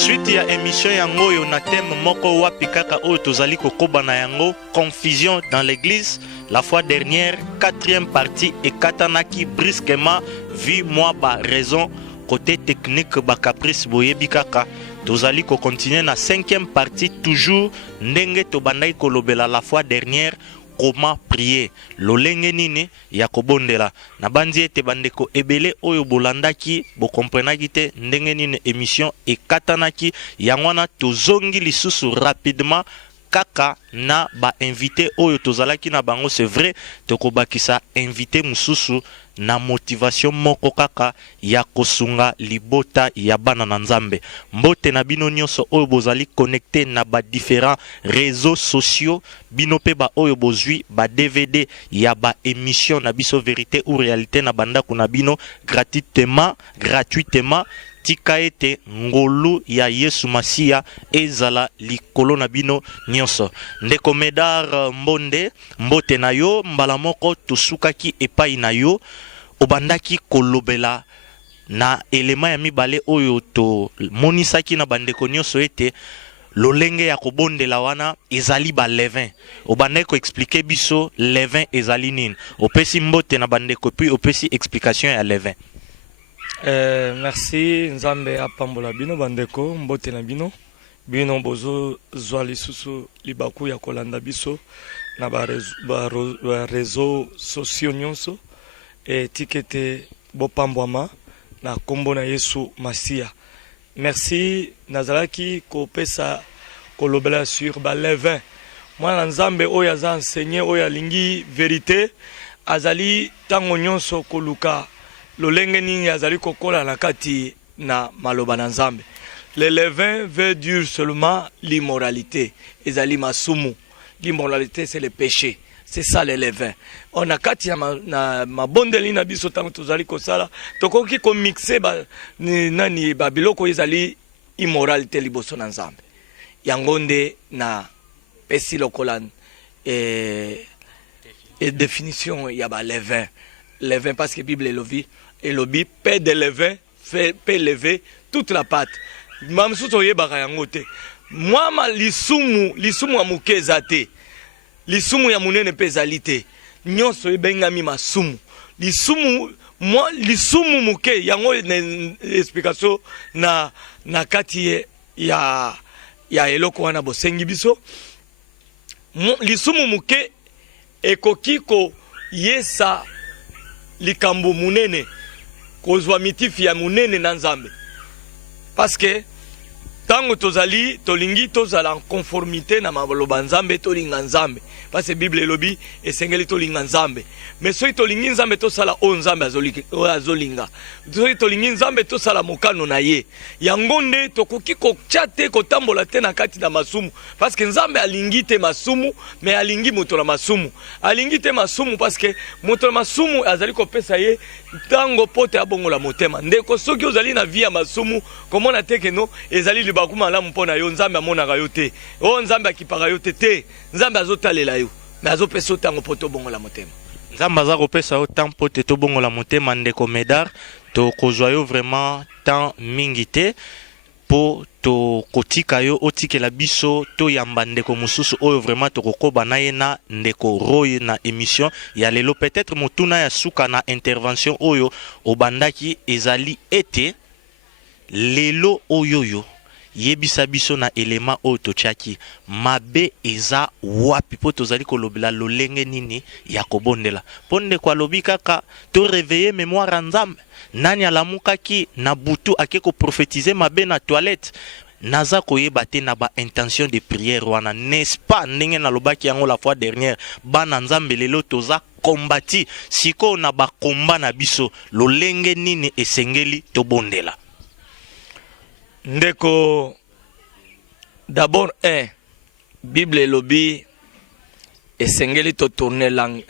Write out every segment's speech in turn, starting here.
Suite ya émission yango yo na thème moko wapi kaka oyo tozali kokoba na yango confusion dans l'église. La fois dernière, 4e partie ekatanaki brusquement vu moi ba raison côté technique ba caprice boyebi kaka. Tozali ko continuer na 5e partie toujours ndenge tobandai kolobela la fois dernière. Comment prier lolenge nini ya kobondela na bandi ete bandeko ebele oyo bolandaki bokomprenaki te ndenge nini émission ekatanaki yangwana tozongi lisusu rapidement kaka na ba invité oyo tozalaki na bango. C'est vrai tokobakisa invité mususu na motivation moko kaka ya kosunga libota ya bana na nzambe. Mbote na bino nyonso oyo bozali connecté na ba différents réseaux sociaux bino pe ba oyo bozwi ba DVD ya ba émission na biso vérité ou réalité na banda kuna bino gratuitement tika ete ngolu ya Yesu Masia ezala likolo na bino nyonso. Ndeko Medar Mbonde mbote na yo mbala moko tosukaki epai na yo obandaki kolobela na elema ya mibale oyo to monisaki na bandeko nyonso ete lolenge ya kobondela wana ezali ba levain. Obandaki ko expliquer biso levain ezali nini. Opesi mbote na bandeko puis opesi explication ya levain. Merci Nzambe apambola bino bandeko mbote na bino bino bozo zwa lisusu libaku ya kolanda biso na ba réseaux sociaux nyonso tikete bopambwama na kombo na Yesu Masia. Merci nazalaki kopesa kolobela sur ba levain. Mwana Nzambe oyo aza enseigner oyo alingi vérité azali tango nyonso koluka lolenge nini azali kokola na kati na maloba na Nzambe. Le levain veut dire seulement l'immoralité. Ezali masumu. L'immoralité c'est le péché. C'est ça le levain. On a kati na mabondeli na biso tango tozali kosala tokoki ko mixer ba nani ba biloko ezali immoralité liboso na Nzambe. Yango nde na pesi lokola et définition ya ba levain. Levain parce que Bible et lobi paix de levain fait lever toute la pâte. Mamsuto yebaka yango te. Moi ma lisumu ya mukeza te. Lisumu ya munene pezali te. Nyonso ebengami masumu. Lisumu muke yango explication na kati ya eloko wana bosengi biso. Lisumu muke ekoki ko yesa likambo munene kozwa mitifi ya munene na Nzambe. Parce que tango tozali tolingi tozala en conformité na maloba Nzambe tolinga Nzambe. Parce que Bible elobi esengeli tolinga Nzambe. Mais soki tolingi Nzambe tosala o Nzambe azolinga. Soki tolingi Nzambe tosala mokano na ye. Yango nde tokoki kokcha te kotambola te na kati na masumu. Parce que Nzambe alingi te masumu, mais alingi moto na masumu. Alingi te masumu parce que moto na masumu azali kopesa ye tango pote abongola motema. Ndeko soki ozali na vie ya masumu, komona te ke no ezali libakuma la mpona yo Nzambe amonaka yo te. O Nzambe akipaka yo te. Nzambe azotalela yo. Mais azopesa tango poto bongola motema. Nzambe aza kopesa yo temps pote to bongola motema ndeko Medar to kozwa yo vraiment temps mingi te po to kotika yo otikela biso to yamba ndeko mususu oyo vraiment to kokoba na ye na ndeko Roy na émission ya lelo. Peut-être motuna ya suka na intervention oyo obandaki ezali ete lelo oyoyo yebisa biso na elema oyo tochaki mabe eza wapi po tozali kolobela lolenge nini ya kobondela ponde kwa lobi kaka to réveiller mémoire Nzambe nani alamukaki na butu ake ko prophétiser mabe na toilette naza koyeba te na ba intention de prière wana n'est-ce pas ndenge na lobaki yango la fois dernière bana Nzambe lelo toza kombati siko na ba komba na biso lolenge nini esengeli tobondela. Ndeko d'abord Bible lobi esengeli to tourner langue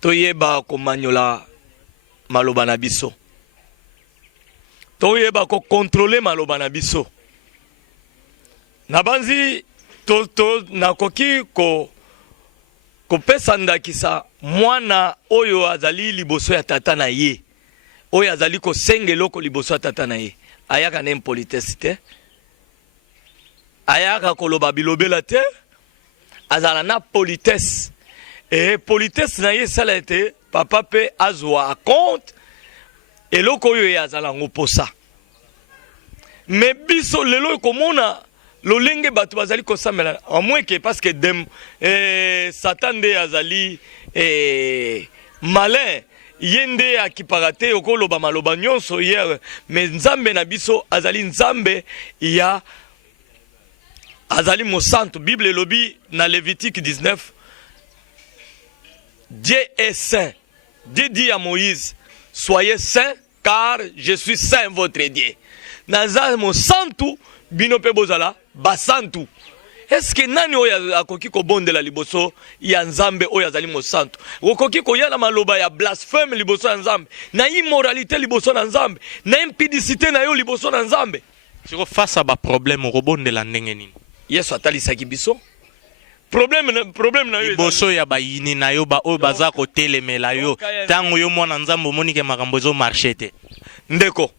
to yeba ko manyola maloba na biso. To yeba ko contrôler maloba na biso. Na banzi to na koki ko pesa ndakisa mwana oyo azali liboso ya tata na ye. oyo azali kosenga eloko liboso ya tata na ye ayaka na impolitesse te, ayaka koloba bilobela te, azala na politesse. Et politesse na ye sala ete papa pe azwa a compte eloko oyo ye azala ngoposa. Mais biso lelo komona lolenge bato bazali kosambela en moins que parce que Satan de azali malin yende akipaka te okoloba maloba nyonso hier, mais nzambe na biso azali nzambe ya azali mosantu. Bible elobi na Lévitique 19, Dieu est saint. Dieu dit à Moïse, soyez saint car je suis saint votre Dieu. Naza mosantu bino pe bozala basantu. Est-ce que nani oyo akoki kobondela liboso ya nzambe oyo azali mosantu? Okoki koyala maloba ya blasphème liboso ya nzambe, na immoralité liboso na nzambe, na impudicité na yo liboso na nzambe? Siko face à ba problème okobondela ndenge nini? Yesu atalisaki biso. Problème na yo liboso ya bayini na yo ba oyo baza kotelemela yo tango yo mwana nzambe omoni ke makambo ezo marché te. Ndeko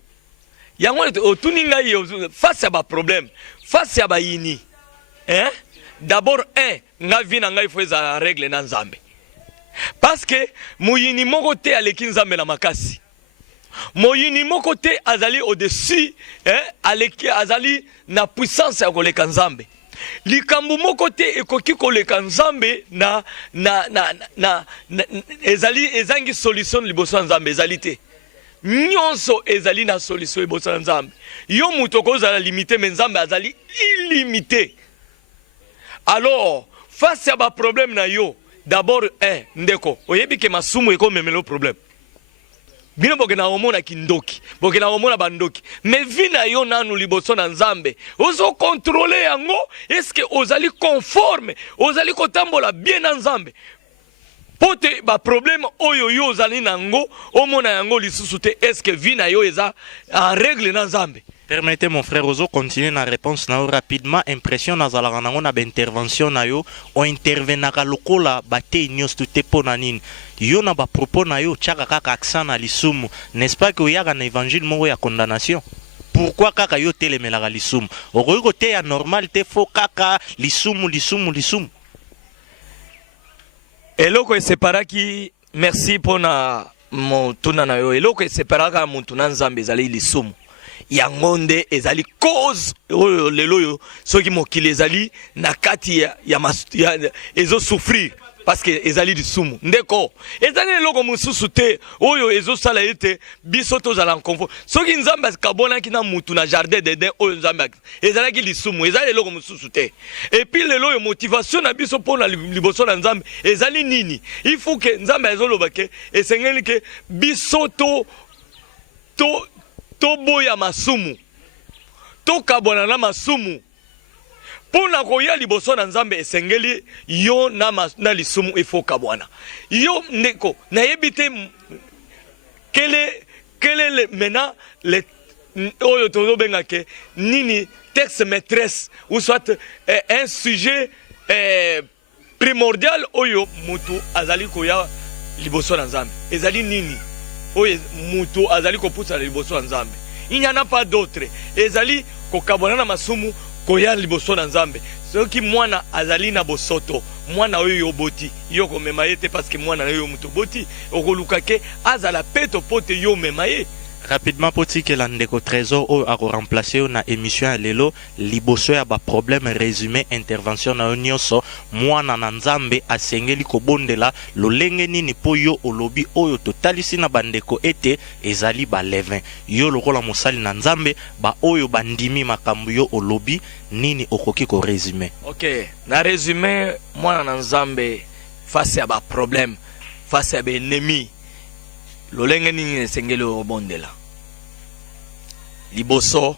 yango otuni ngai face à ba problème, face à bayini. D'abord nga vi na ngai faut eza règle na nzambe. Parce que muyini moko te aleki nzambe na makasi. Moyini moko te azali au-dessus, aleki azali na puissance ya koleka nzambe. Likambu moko te ekoki koleka nzambe ezangi solution liboso nzambe ezali te. Nyonso ezali na solution liboso nzambe. Yo muto kozala limité mais nzambe azali illimité. Alors, face à ba problème na yo, d'abord ndeko, oyebi ke masumu eko memelo problème. Bino bokena omona kindoki, bokena omona bandoki. Mais vina yo nanu liboso na nzambe. Ozo contrôler yango, est-ce que ozali conforme, ozali kotambola bien na nzambe. Pote ba problème oyo yo ozali nango, omona yango lisusu te, est-ce que vina yo eza en règle na nzambe? Permettez mon frère Ozo continuer na réponse na rapidement. Impression na zalaka nango na ba intervention na yo o intervenaka lokola bate nyos te pona nini. Yo na ba propos na yo tchaka kaka accent na lisumu. N'est-ce pas que yaka na évangile moko ya condamnation? Pourquoi kaka yo telemelaka lisumu? Okoki kote ya normal te fo kaka lisumu. Eloko eseparaki, merci pona motuna na yo. Eloko eseparaka motuna nzambe ezali lisumu. Yangonde ezali cause lelo yo soki mokili ezali na kati ya ezo souffrir parce que ezali lisumu ndeko ezali eloko mususu te oyo ezo sala ete biso tozala en confort soki nzambe akabonaki na mutu na jardin d'Eden oyo nzambe ezalaki lisumu ezali eloko mususu te. Et puis lelo yo motivation na biso pona liboso na nzambe ezali nini? Il faut que nzambe ezoloba ke esengeli ke biso to boya masumu to kabona na masumu pona koya liboso na nzambe esengeli yo na lisumu ifo kabwana yo ndeko na yebite kele mena le oyo tozo benga ke nini texte maîtresse ou soit un sujet primordial oyo mutu azali koya liboso na nzambe ezali nini oye mutu azali kopusa liboso na nzambe. Il n'y en a pas d'autre. Ezali kokabona na masumu koya liboso na nzambe. Soki mwana azali na bosoto, mwana oyo yoboti, yo komema ye te parce que mwana oyo mutu boti, okoluka ke azala peto pote yo mema ye. Rapidement poti ke la ndeko trésor o a remplacer na émission lelo liboso ya ba problème résumé intervention na nyonso mwana na nzambe asengeli kobondela lolenge nini po yo olobi oyo totalisi na bandeko ete ezali ba levin yo lokola mosali na nzambe ba oyo bandimi makambu yo olobi nini okoki ko résumé. OK, na résumé mwana na nzambe face à ba problème, face à ba ennemi lolenge nini esengeli obondela liboso.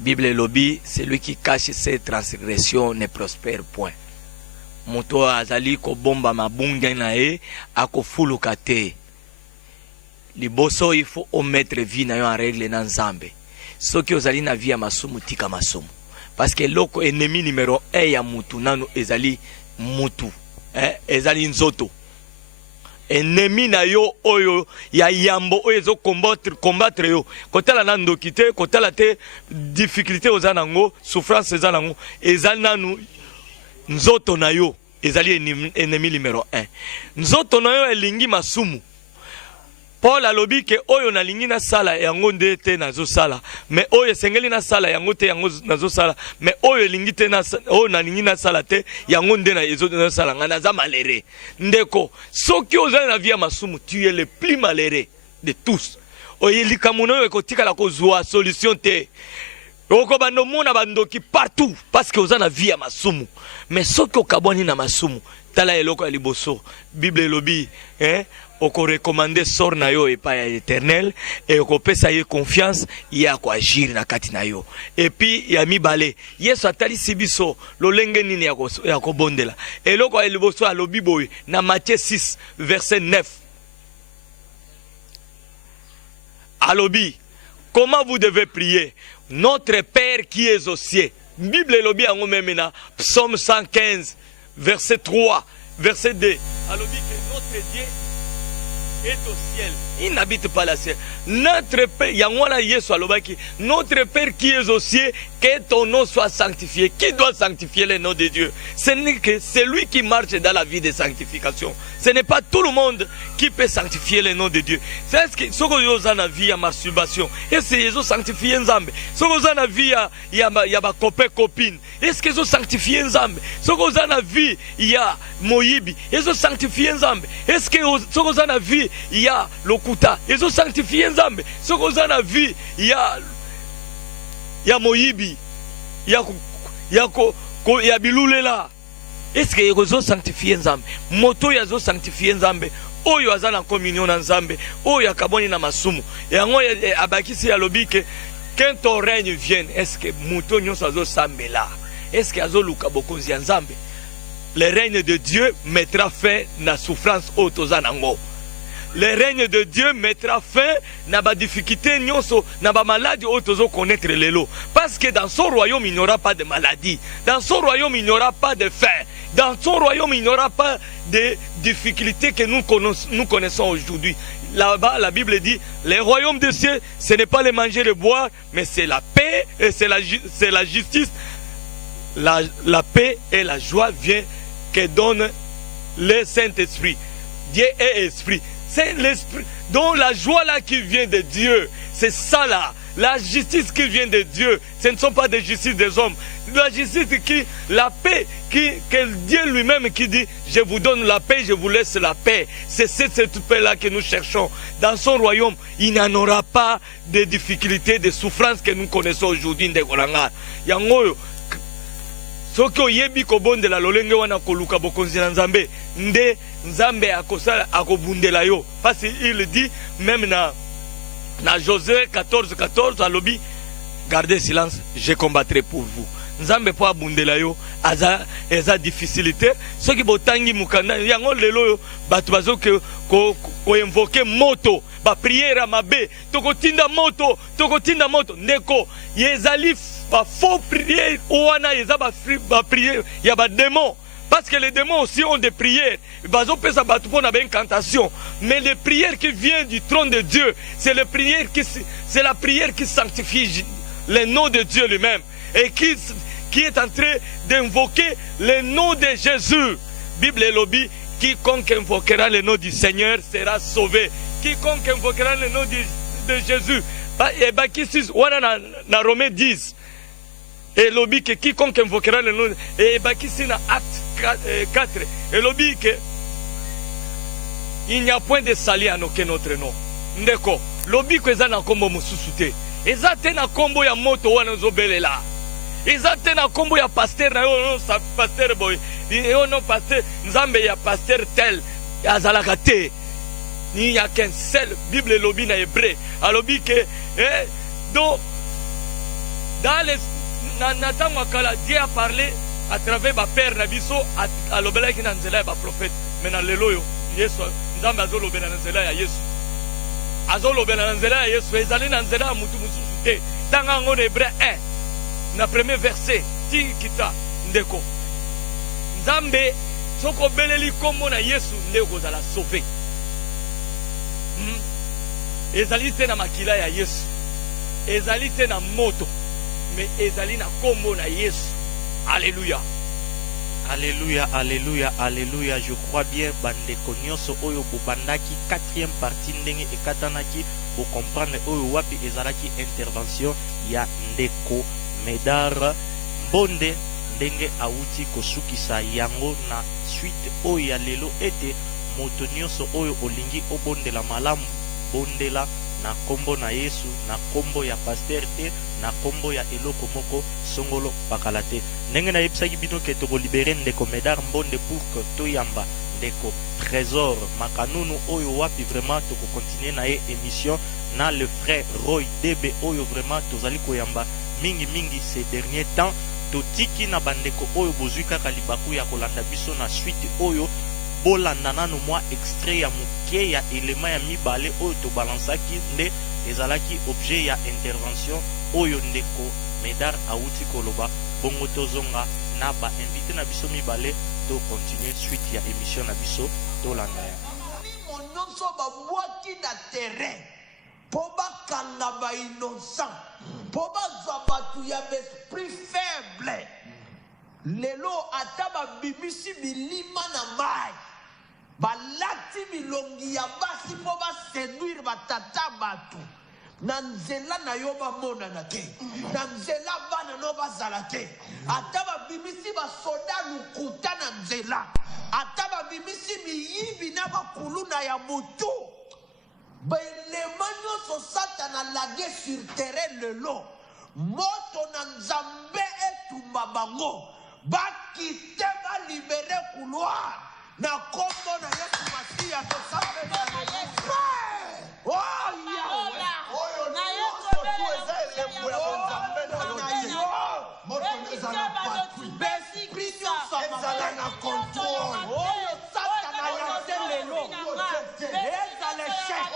Bible lobi, celui qui cache ses transgressions ne prospère point. Moto azali ko bomba mabunga na e akofuluka te. Liboso il faut omettre vie na yo en règle na nzambe. Soki ozali na vie ya masumu tika masumu. Parce que loko ennemi numéro 1 ya mutu nanu ezali mutu, ezali nzoto. ennemi na yo oyo ya yambo oyo ezo combattre yo kotala na ndoki te kotala te difficulté oza nango souffrance eza nango eza nanu nzoto na yo ezali ennemi numéro 1 nzoto na yo elingi masumu. Paul alobi ke oyo nalingi na sala yango nde te nazo sala mais oyo sengeli na sala yango te yango nazo sala mais oyo elingi te na oyo nalingi na sala te yango nde na ezo na sala nga naza malheureux. Ndeko soki oza na vie ya masumu tu es le plus malheureux de tous. Oyo likamuno yo ekotikala kozwa solution te. Oko bando mona bandoki partout parce que oza na vie ya masumu mais soki okabwani na masumu tala eloko ya liboso Bible elobi oko recommander sort na yo epa ya Éternel et oko pesa ye confiance ya ko agir na kati na yo et puis ya mibale Yesu atali sibiso lolenge nini ya ko bondela eloko ya liboso alobi boy na Matthieu 6 verset 9 alobi comment vous devez prier notre Père qui est aux cieux. Bible elobi ango même na Psaume 115 verset 3 verset 2 alobi que notre Dieu est au ciel, il n'habite pas la ciel. Notre Père, Yangwana Yesu alobaki, notre Père qui est au ciel, que ton nom soit sanctifié. Qui doit sanctifier le nom de Dieu? Ce n'est que celui qui marche dans la vie de sanctification. Ce n'est pas tout le monde qui peut sanctifier le nom de Dieu. C'est ce que ce que vous avez la vie à masturbation. Est-ce que vous sanctifiez Nzambe? Ce que vous avez la vie à ma copain copine. Est-ce que vous sanctifiez Nzambe? Ce que vous avez la vie il y a Moïbi. Est-ce que vous sanctifiez Nzambe? Est-ce que vous avez la vie il y a Lokuta? Est-ce que vous sanctifiez Nzambe? Ce que vous avez la vie il y a Moïbi. Il y a Bilulela. Est-ce que vous sanctifiez Nzambe? Moto yazo sanctifier Nzambe. Oyo aza na communion na Nzambe. Oyo akaboni na masumu. Et yango abakisi ya lobi que quand ton règne vienne, est-ce que moto nyonso azo sambela? Est-ce que azo luka bokonzi ya Nzambe? Le règne de Dieu mettra fin na souffrance otoza nango. Le règne de Dieu mettra fin na ba difficulté nyonso na ba maladie otozo connaître lelo parce que dans son royaume il n'y aura pas de maladie, dans son royaume il n'y aura pas de faim, dans son royaume il n'y aura pas de difficultés que nous connaissons aujourd'hui. Là-bas la Bible dit le royaume des cieux ce n'est pas le manger le boire mais c'est la paix et c'est la justice, la paix et la joie vient que donne le Saint-Esprit. Dieu est esprit. C'est l'esprit, donc la joie là qui vient de Dieu, c'est ça là. La justice qui vient de Dieu, ce ne sont pas des justices des hommes. La justice la paix, que Dieu lui-même qui dit, je vous donne la paix, je vous laisse la paix. C'est cette paix là que nous cherchons. Dans son royaume, il n'y en aura pas de difficultés, de souffrances que nous connaissons aujourd'hui. Soki oyebi kobondela lolenge wana koluka bokonzi na Nzambe nde Nzambe akosala akobundela yo parce qu'il dit même na Josué 14:14 alobi gardez silence je combattrai pour vous. Nzambe po abundela yo eza difficulté soki botangi mukanda yango lelo yo batu bazo ko invoquer moto ba prière mabe tokotinda moto ndeko yezali ba faux prière ouana yeza ba prière ya ba démon parce que les démons aussi ont des prières bazo pesa batu pona ba incantation mais les prières qui viennent du trône de Dieu c'est la prière qui sanctifie le nom de Dieu lui-même et qui est en train d'invoquer le nom de Jésus. Bible elobi quiconque invoquera le nom du Seigneur sera sauvé. Quiconque invoquera le nom de Jésus. Et Bakissis wana na Romains 10. Et lobi que quiconque invoquera le nom et Bakissis na Acte 4. Et lobi que il n'y a point de salut en aucun autre nom. Ndeko, lobi que za na kombo mususu te. Eza te na kombo ya moto wana zobelela. Eza te na kombo ya pasteur na yo sa pasteur boy. Yo non pasteur Nzambe ya pasteur tel azalaka te. Il n'y a qu'un seul Bible lobi na hébreu. Alobi que donc dans les Nathan Wakala Dieu a parlé à travers ma père Nabiso à l'obéla qui n'a nzela ba prophète. Mais dans le loyo Yesu Nzambe azolo bena nzela ya Yesu. Azolo bena nzela ya Yesu ezali na nzela mutu mususu te. Tanga ngone hébreu 1 na premier verset ti kita ndeko Nzambe soko beleli kombo na Yesu ndeko za la sauver ezali te na makila ya Yesu, ezali te na moto, mais ezali na kombo na Yesu. Alléluia. Alléluia, alléluia, alléluia. Je crois bien, bandeko nyonso oyo bobandaki 4e partie ndenge ekatanaki, bo comprendre oyo wapi ezalaki intervention ya ndeko Médard Mbonde ndenge awuti kosukisa yango na suite oyo ya lelo ete moto nyonso oyo olingi obondela malamu bondela na kombo na Yesu, na kombo ya pasteur te, na kombo ya eloko moko songolo pakala te. Ndenge na yebisaki bino ke tokolibere ndeko Médard Mbonde pour que toyamba ndeko Trésor Makanunu oyo wapi vraiment tokokontinue na ye émission na le frère Roy Debe oyo vraiment tozali koyamba mingi ces derniers temps. Totiki na bandeko oyo bozwi kaka libaku ya kolanda biso na suite oyo bolanda nanu mwa extrait ya moke ya elema ya mibale oyo tobalansaki nde ezalaki objet ya intervention oyo ndeko Médard awuti koloba. Bongo tozonga na ba invité na biso mibale to continuer suite ya émission na biso tolanda ya mononso babwaki na terrain po bakanga ba innocent, po bazwa batu ya esprit faible. Lelo ata babimisi bilima na mai, balati bilongi ya basi po baseduire batata batu. Na nzela na yo bamonana te, na nzela bana no bazala te. Ata babimisi basoda lukuta na nzela, ata babimisi miyibi na bakuluna ya mutu. Belemano so satana lage sur terrain lelo, moto na nzambe etumba bango, bakite ba libere couloir na kombo na Yesu Masia to sabe na Yesu. Oh Yahweh, oyo na Yesu tuweze lembo ya nzambe na yo, moto nzala patri, esprit nzala na control. Oyo satana ya lelo, ezale chef.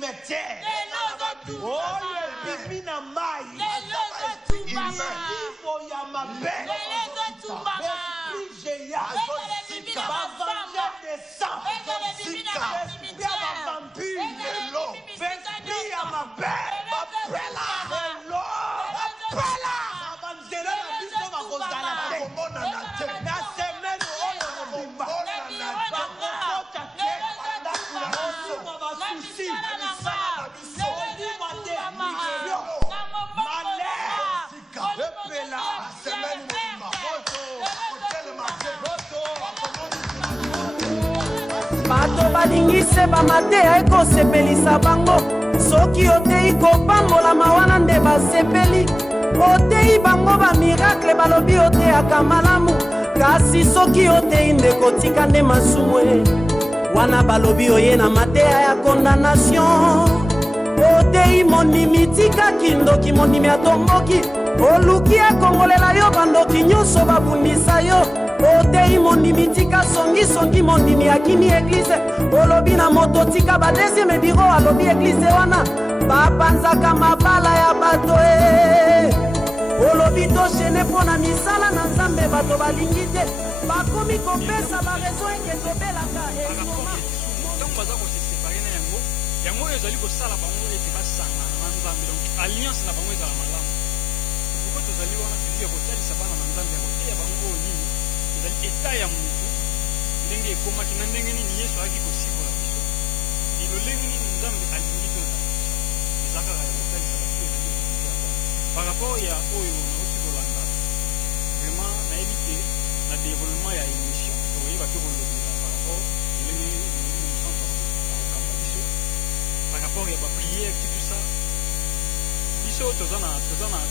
cimetière. Oh, le bibi na mai. Ivo ya mabe. Esprit géant. Bavangeur de sang. Esprit ya vampire. Esprit ya mabe. Bapela. Bapela. Avanzera na biso bakozala te. Na semaine oyo mobimba. Bakokota te. Bakosima basusi. bato balingise bamateya ekosepelisa bango soki oteyi kopambolama wana nde basepeli oteyi bango bamiracle balobi oteyaka malamu kasi soki oteyi nde kotika nde masumu wana balobi oye na mateya ya condamnation oteyi mondimi tikaki ndoki mondimi atomboki oluki akongolela yo bandoki nyonso babundisa yo oteyi mondimi tika songisongi mondimi akini eglize olobi na moto tika badesieme biro alobi eglize wana bapanzaka mabala ya bato olobi toshene mpo na misala na nzambe bato balingi te bakomi kopesa barezo eke tobelaka esoma yango oyo ezali kosala bango ete basanga na nzambe donc alliance na bango ezala malamu poko tozali wana tuzi ya kotalisa bana na nzambe ya koteya bango oyo nini ezali eta ya motu ndenge ekomaki na ndenge nini yesu ayaki kosikola biso elolenge nini nzambe alingi tozala eza kaka ya kotalisa bato ezali par rapport ya oyo nauti kolanda vraiment nayebi te na développement ya émission toyeba te kolobela par rapport elenge par rapport ya baprière tout ça biso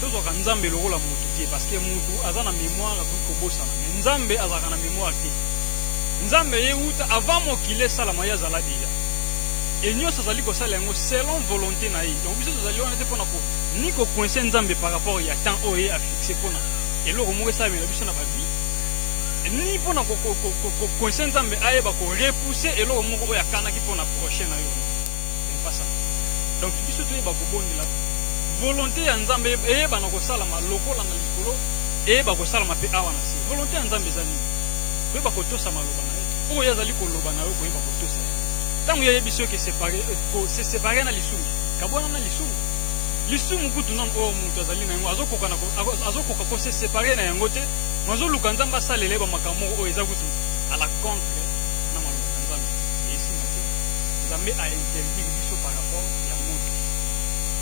tozwaka nzambe lokola motu te parce que motu aza na mémoire akoki kobosana mais nzambe azalaka na mémoire te nzambe ye wuta avant mokili esalama ye azala deja e nyonso azali kosala yango selon volonté na ye donc biso tozali wana te mpona ni kocoince nzambe par rapport ya temps oyo ye afixe mpona eloko moko esalamela biso na bavi ni mpona kocoince nzambe ayeba korepousse eloko moko oyo akanaki mpona prochain na yo pas ça. Donc biso toyeba kobondela volonté ya nzambe eyeba na kosalama lokola na likolo eyeba kosalama mpe awa na se volonté ya nzambe eza nini koyeba kotosa maloba na ye oyo azali koloba na yo koyeba kotosa ntango yeyebi biso se separe na lisumu kabwana na lisumu kutu nano oyo moto azali na yango azokoka kose separe na yango te mazoluka nzambe asalela ye bamakambo moko oyo eza kutu à la contre na maloba na nzambe eyesima te nzambe ainterdire biso par rapport ya moto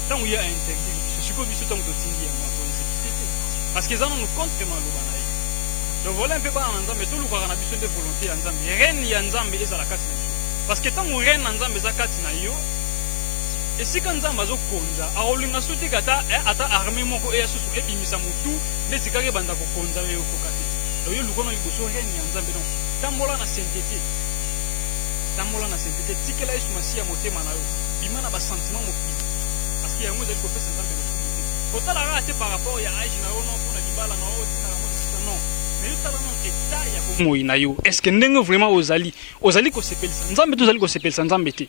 ntango ye ainterdire biso sikoyo biso ntango totindi yango akoexécute te parce que eza nano contre maloba na ye donc vola mpe bana na nzambe tolukaka na biso nde volonté ya nzambe reine ya nzambe ezala kati na biso parce que ntango reine na nzambe eza kati na yo esika nzambe azokonza akolinga so te ata armé moko eya susu ebimisa motu nde etikaki ebanda kokonza oyo ekoka te donc yo lukono liboso reine ya nzambe donc tambola na sainteté tikela yesu masiya motema na yo bima na basentiment mokili parce que yango ezali kopesa nzambe lokumu te kotalaka te par rapport ya age na yo no mpona libala na yo tinaka mosisa non mais yo tala non eta ya bomoi na yo est ce que ndenge vraiment ozali kosepelisa nzambe te ozali kosepelisa nzambe te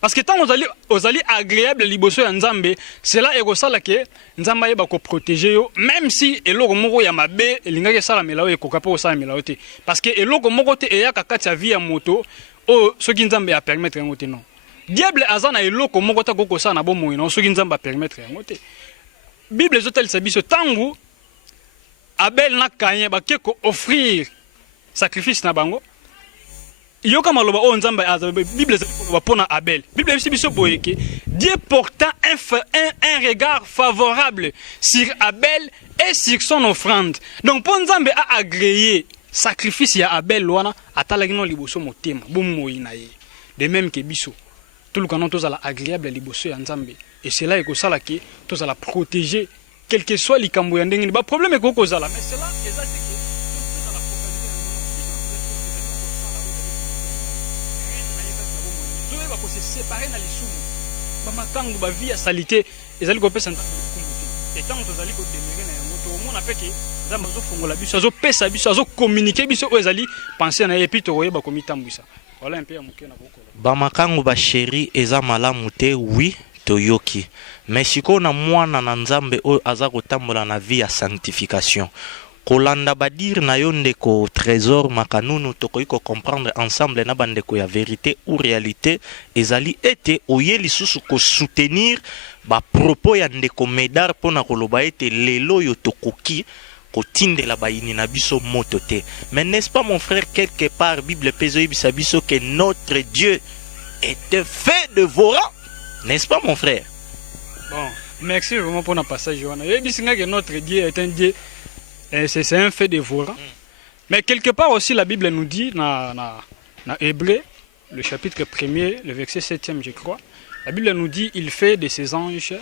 parce que tant ozali agréable liboso ya nzambe cela ekosala ke nzambe ayeba koprotege yo même si eloko moko ya mabe elingaki esalamela yo ekoka mpe kosalamela yo te parce que eloko moko te eyaka kati ya vie ya moto oyo soki nzambe apermettre yango te non diable aza na eloko moko te akoki kosala na bomoi na soki nzambe apermettre yango te bible ezotalisa biso ntango abel na kayin bake koofrir sacrifice na bango yoka maloba o nzambe bible ezali koloba mpona abel bible ebisi biso boyeke dieu portant un regard favorable sur abel et sur son offrande donc mpo nzambe aagréé sacrifice ya abel wana atalaki no liboso motema bomoi na ye de même ke biso toluka no tozala agréable liboso ya nzambe et cela ekosala ke tozala protégé quel que soit likambo ya ndenge nini baproblème ekoki kozala mais cela eza te ke tozala focalisé toyeba kose séparé na lisumu bamakangu bavie ya salite ezali kopesa nzambe lokumu te etango tozali kodemere na yango tokomona mpe ke nzambe azofongola biso azopesa biso azocommunike biso oyo ezali pensé na ye epuis tokoyeba komitambwisa Voilà un peu à mouké na koko. Bamakango ba chéri eza malamu te, oui toyoki. Mais siko na mwana na nzambe oyo aza kotambola na vie ya sanctification. Kolanda badir na yo ndeko trésor makanunu tokoki ko comprendre ensemble na bandeko ya vérité ou réalité ezali ete oye lisusu ko soutenir ba propos ya ndeko Médard pona koloba ete lelo yo tokoki kotindela bayini na biso moto te. Mais n'est-ce pas mon frère, quelque part Bible pezo yebisa biso que notre Dieu est fait de dévorant, n'est-ce pas mon frère? Bon, merci vraiment pour notre passage Johanna. Yebisa que notre Dieu est un Dieu, c'est un fait dévorant. Mais quelque part aussi la Bible nous dit dans Hébreu, le chapitre 1er, le verset 7e je crois, la Bible nous dit il fait de ses anges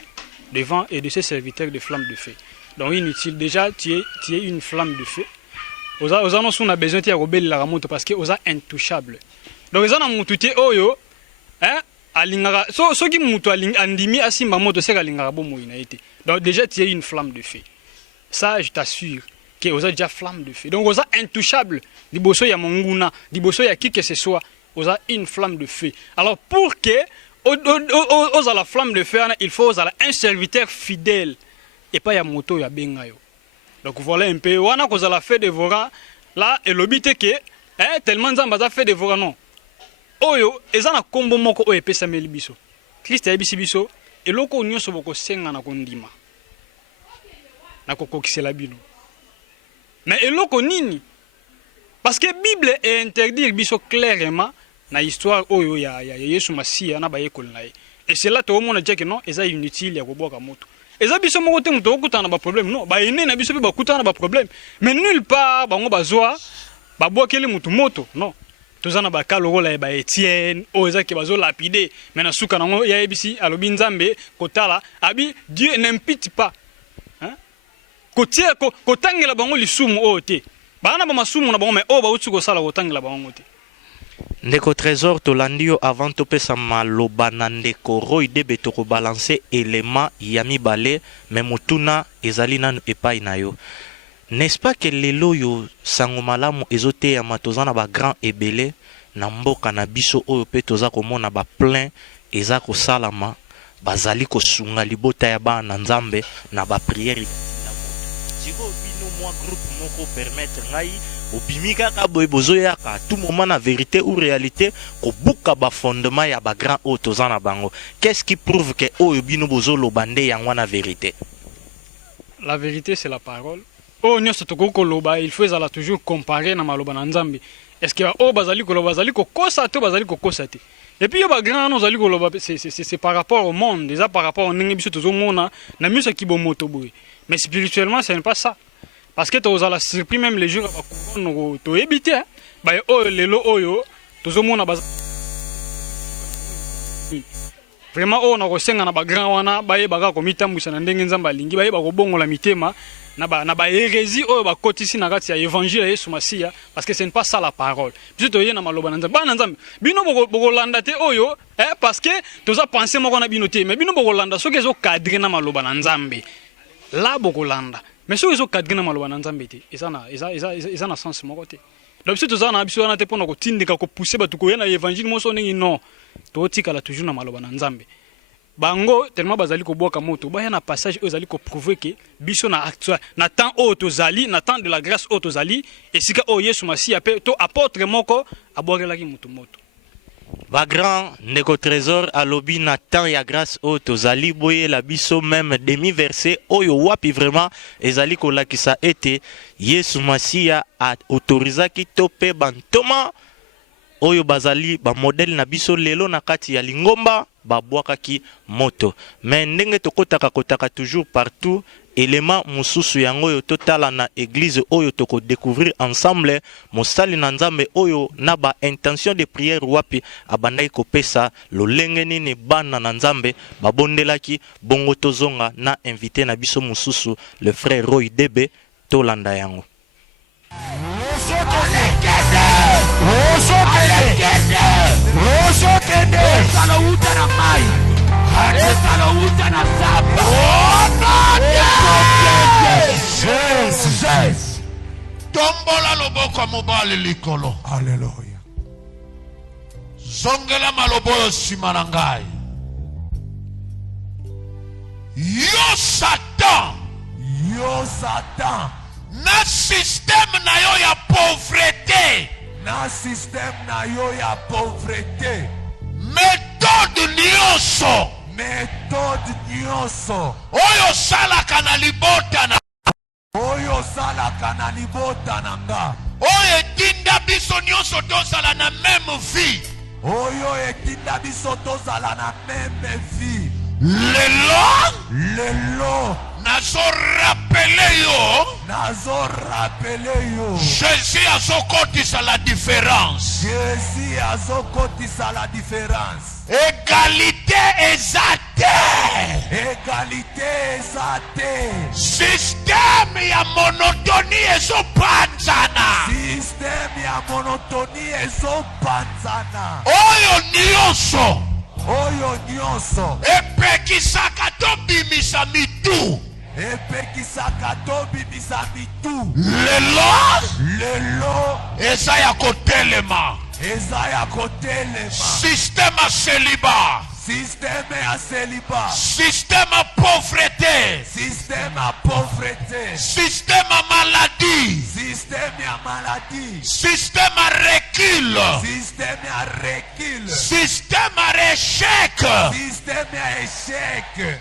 de vent et de ses serviteurs des flammes de feu. Donc inutile déjà tu es une flamme de feu. Aux annonces on a besoin de rebelle la ramonte parce que aux intouchable. Donc ils en ont tout oyo hein alingara so qui muto andimi asimba moto c'est alingara bomo inaité. Donc déjà tu es une flamme de feu. Ça je t'assure que aux déjà flamme de feu. Donc aux intouchable diboso ya monguna diboso ya qui que ce soit aux une flamme de feu. Alors pour que aux la flamme de feu il faut aux un serviteur fidèle. Et pas ya moto ya bengayo. Donc voilà un peu wana ko la fait dévorant là et l'obité que tellement nzamba za fait dévorant non. Oyo ezana kombo moko o epesa meli biso. Christ ya biso et loko nyonso boko senga na kondima. Na kokokisela bino. Mais eloko nini? Parce que Bible est interdit biso clairement na histoire oyo ya Yesu Masia na bayekol na ye. Et c'est là tout le monde dit que non, eza inutile ya koboka moto. Et ça, biso moko te muto okutana ba problème non ba ene na biso pe ba kutana ba problème mais nulle part bango bazwa ba bokeli mutu moto non tozana ba kaloko la ba Etienne o ezaki bazo lapider mais na suka nango ya ebisi alobi nzambe kotala abi Dieu n'impute pas hein kotia kotangela bango lisumu o te bana ba masumu na bango mais o ba uti ko sala kotangela bango te. Ndeko trésor tolandio avant topesa maloba na ndeko Roy Debe toko balancer élément ya mibale mais mutuna ezali nanu epai na yo. N'est-ce pas que lelo yo sango malamu ezote ya matozana ba grand ebele na mboka na biso oyo pe toza komona ba plein eza ko salama bazali ko sunga libota ya bana nzambe na ba prière. Siko bino moi groupe moko permettre ngai obimika ka bozo ya ka tout moment na vérité ou réalité ko buka ba fondement ya ba grand otozana bango. Qu'est-ce qui prouve que o bino bozo lobande yango na vérité? La vérité c'est la parole. Oh nyonso toko loba il faut ala toujours comparer na maloba na nzambe. Est-ce que o bazali ko loba bazali ko kosa te bazali ko kosa te. Et puis yo ba grand no bazali ko loba c'est par rapport au monde, déjà par rapport au ndenge biso tozomona na miso ki bo moto boy. Mais spirituellement ce n'est pas ça. Parce que tu as la surpris même les jours tu éviter hein bah oh lelo oyo tozomona baz vraiment oh na kosenga na ba grand wana ba ye baka komitambusa na ndenge nzamba lingi ba ye bako bongola mitema na ba hérésie oyo ba kotisi na kati ya évangile ya Yesu Masia parce que ce n'est pas ça la parole. Biso to ye na maloba na nzamba ba na nzamba bino boko landa te oyo parce que toza penser moko na bino te mais bino boko landa soki ezo cadrer na maloba na nzambe là boko landa. Mais si vous avez cadré dans le nzambe te, ils en a sens mon côté. Donc si tu as un habitude à te prendre au tinde kako pousser ba tukoya na évangile mo soningi non. To tika la toujours na maloba na nzambe. Bango tellement bazali ko boka moto, ba na passage ozali ko prouver que biso na actuel na temps otozali, na temps de la grâce otozali et sika o Yesu Masia pe to apôtre moko abogela ki moto moto. Ba grand ndeko trésor alobi na temps ya grâce o tozali boye la biso même demi verset oyo wapi vraiment ezali ko lakisa ete Yesu Masia a autorisaki to pe bantoma oyo bazali ba modèle na biso lelo na kati ya lingomba ba bwakaki moto mais ndenge kotaka toujours partout élément mususu yango yo totala na église oyo toko découvrir ensemble mosali na nzambe oyo na ba intention de prière wapi abandai kopesa lolenge nini bana na nzambe babondelaki bongo tozonga na invité na biso mususu le frère Roy Debe tolanda yango. Tombola loboko mobali likolo. Alléluia. Zongela maloboyo simanangai. Yo Satan. Yo Satan. Na système na yo ya pauvreté. Na système na yo ya pauvreté. Méthode nyonso. Méthode nyonso. Oyo salaka na libota na. Oyo salaka na libota na nga. Oyo etinda biso nyonso tozala na même vie. Oyo etinda biso tozala na même vie. Lelo. Nazo rappelé yo. Jésus a zokotisa la différence. Jésus a zokotisa la différence. Égalité ezate. Égalité ezate. Système ya monotonie ezopanzana. Système ya monotonie ezopanzana. Oyo nyonso. Epekisaka to bimisa mitu. Epekisaka to bimisa mitu. Lelo. Eza ya kotelema. Système à célibat. Système à pauvreté. Système à maladie. Système à recul. Système à échec.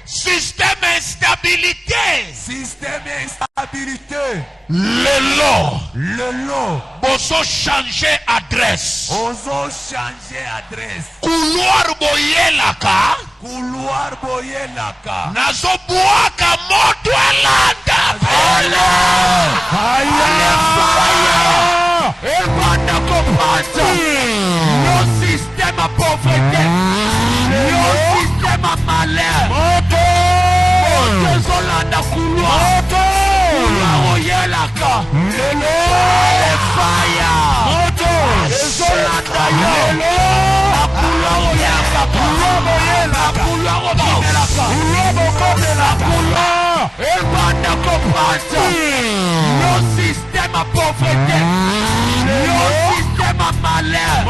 Système à instabilité. Lelo. Bozo changer adresse. Couloir boyelaka. Nazo buaka moto alanda. Ebanda kopata. No système à pauvreté. No système à malheur. Moto zolanda couloir. Couloir boyelaka. Lelo. Fire. Moto zolanda lelo. No système à pauvreté. No système à malheur.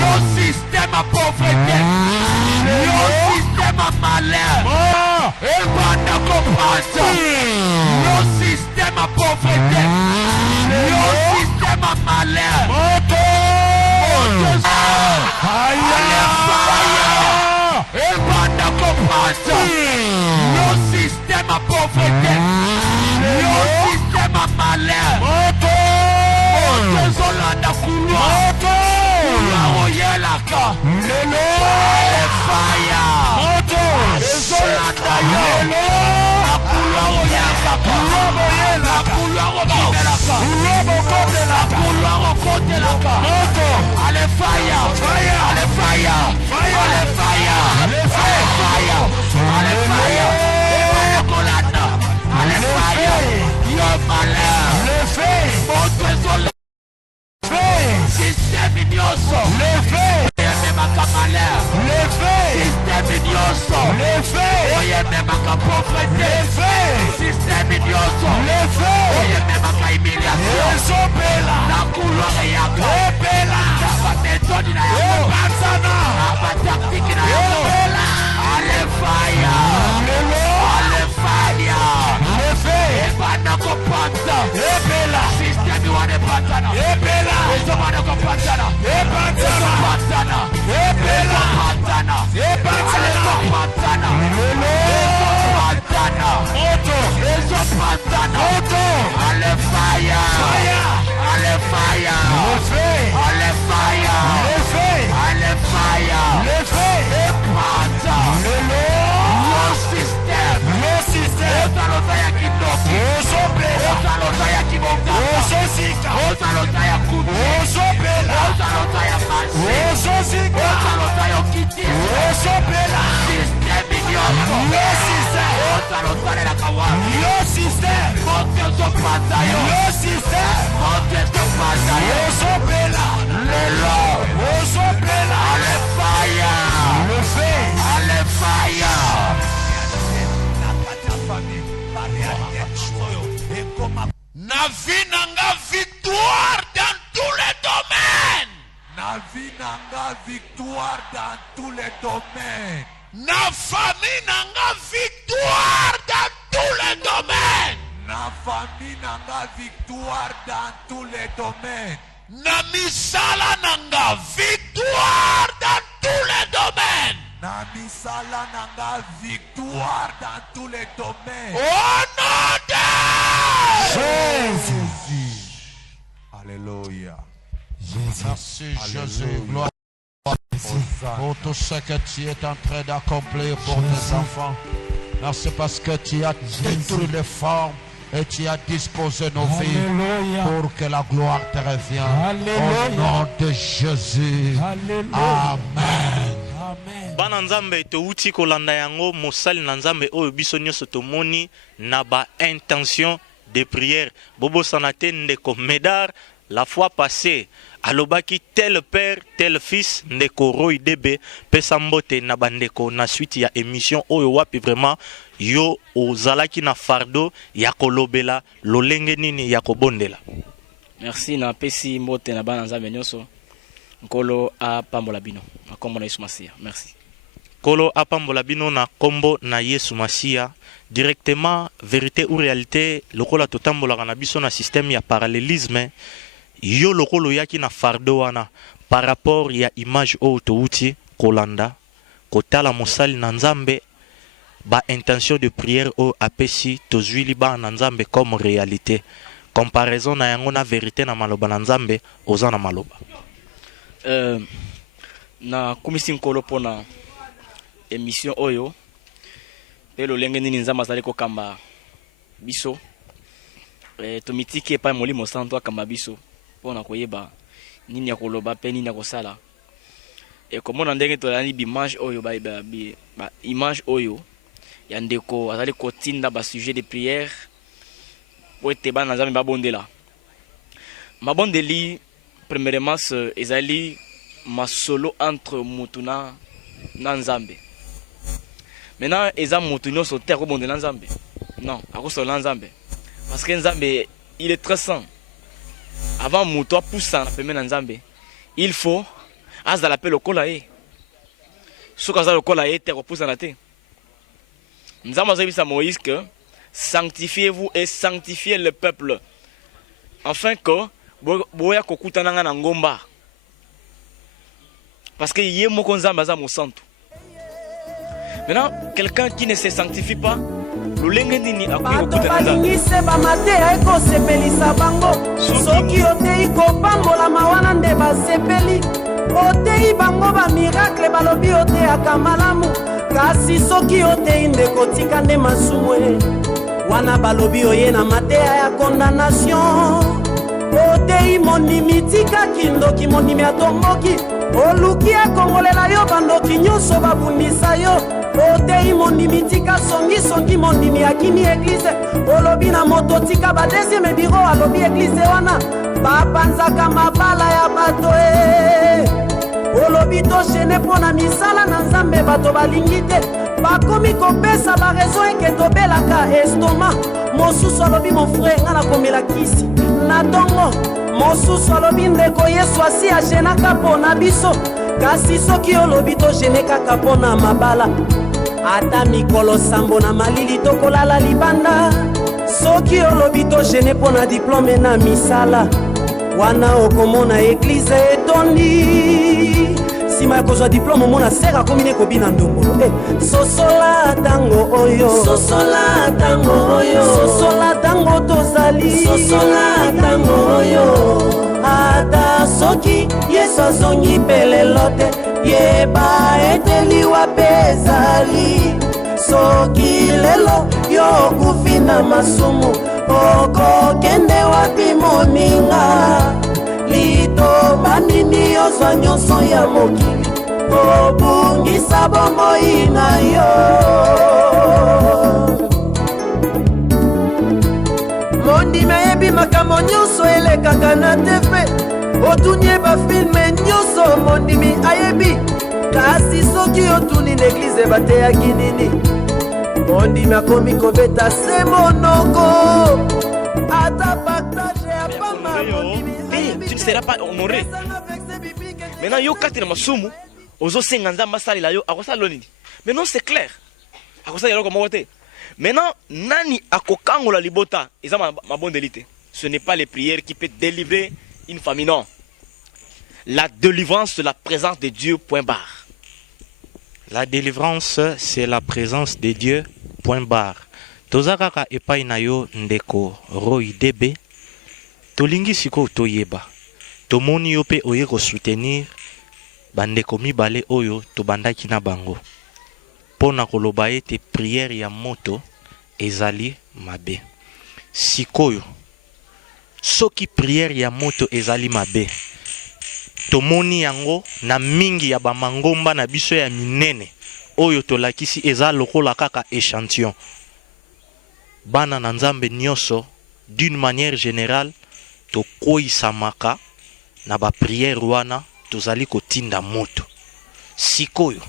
No système à pauvreté. No système à malheur. No système à pauvreté. No système à malheur. No système à pauvreté. No système à malheur. Zolanda couloir. Oyelaka. Lelo. Fire. Zolanda lelo. Na vie nanga victoire dans tous les domaines. domaines. Na famille nanga victoire dans tous les domaines. Na famille nanga victoire dans tous les domaines. Na misala nanga victoire dans tous les domaines. Na misala nanga victoire dans tous les domaines. Au nom de Jésus. Alléluia. Merci Alléluia. Jésus. Gloire pour tout ce que tu es en train d'accomplir pour tes enfants. Merci parce que tu as détruit les formes et tu as disposé nos vies pour que la gloire te revienne. Au nom de Jésus. Amen. Bana nzambe touti kolanda yango mosali na nzambe oyo biso nyonso tomoni na ba intention de prière. Bobo sanate ndeko Médard la fois passée alobaki tel père tel fils ndeko Roy Debe pesa mbote na bandeko na suite ya émission oyo wapi vraiment yo ozalaki na fardo ya kolobela lolenge nini ya kobondela. Merci na pesi mbote na bana nzambe nyonso nkolo apambola bino na kombo na Yesu Masia. Merci. Kolo apambola bino na kombo na Yesu Masia. Directement vérité ou réalité lokola totambola na biso na système ya parallélisme yo lokolo yaki na fardo wana par rapport ya image o touti kolanda kotala mosali na nzambe ba intention de prière o apesi tozwili ba na nzambe comme réalité comparaison na yango na vérité na maloba na nzambe oza na maloba na komisi nkolo pona émission oyo pe lolenge nini nzambe azali kokamba biso tomitiki epai molimo santo akamba biso pona koyeba nini ya koloba pe nini ya kosala komona ndenge tolani bimage oyo ba image oyo ya ndeko azali kotinda ba sujet de prière po ete bana nzambe babondela mabondeli premièrement ezali masolo entre mutu na nzambe. Maintenant eza mutu nyonso te akobondela nzambe non akosola nzambe parce que nzambe il est très saint. Avant mutu apusa na pembeni na nzambe il faut azala pe lokola ye soki aza lokola ye te akopusa na te. Nzambe azobisa Moïse que sanctifiez-vous et sanctifiez le peuple afin que boya kokutana nga na ngomba parce que yé moko nzambe aza mosantu. Maintenant quelqu'un qui ne se sanctifie pas lolenge nini akoki kokutana nzambe balingise bamateya ekosepelisa bango soki oteyi kopambola mawana nde basepeli oteyi bango bamiracle balobi oteyaka malamu kasi soki oteyi nde kotika nde masumu wana balobi oye na mateya ya condamnation oteyi mondimi tikaki ndoki mondimi atomboki oluki akongolela yo bandoki nyonso babundisa yo oteyi mondimi tika songisongi mondimi akini eglize olobi na moto tika ba deuxième biro alobi eglize wana bapanzaka mabala ya bato olobi toshene mpo na misala na nzambe bato balingi te bakomi kopesa barezo eke tobelaka estoma mosusu alobi mon frère nga nakomela kisi na tongo mosusu alobi ndeko yesu asi ajenaka mpo na biso kasi soki olobi togene kaka mpo na mabala ata mikolo sambo na malili tokolala libanda soki olobi togene mpo na diplome na misala wana okomona eglize etondi nsima ya kozwa diplome omona sere akomi ekobina ndombolo sosola tango oyo sosola tango oyo sosola tango tozali sosola tango oyo ata soki yesu azongi mpe lelo te yeba ete liwa mpe ezali soki lelo yo okufi na masumu okokende wapi moninga litoba nini yozwa nyonso ya mokili obungisa bomoi na yo mondimi ayebi makambo nyonso elekaka na tv otunie bafilme nyonso mondimi ayebi kasi soki otuni na eglize bateyaki nini mondimi akomi kobeta se monoko ata partage ya pamba mondimi tu ne seras pas honoré. Maintenant yo kati na masumu ozo senga nzamba sali la yo akosala nini. Mais non, c'est clair. Akosala yalo comme wote. Maintenant, nani akokangola libota, eza ma bonne délité. Ce n'est pas les prières qui peuvent délivrer une famille, non. La délivrance, c'est la présence de Dieu, point barre. La délivrance, c'est la présence de Dieu, point barre. Tozakaka epai na yo ndeko Roy Debe. Tolingi siko toyeba. Tomoni yo pe oye ko soutenir bandeko mibale oyo tobandaki na bango. Pona koloba ete prière ya moto ezali mabe. Sikoyo soki prière ya moto ezali mabe, tomoni yango na mingi ya bamangomba na biso ya minene oyo tolakisi eza lokola kaka échantillon. Bana na nzambe nyoso d'une manière générale tokoyisamaka na ba prière wana tozali kotinda moto. Sikoyo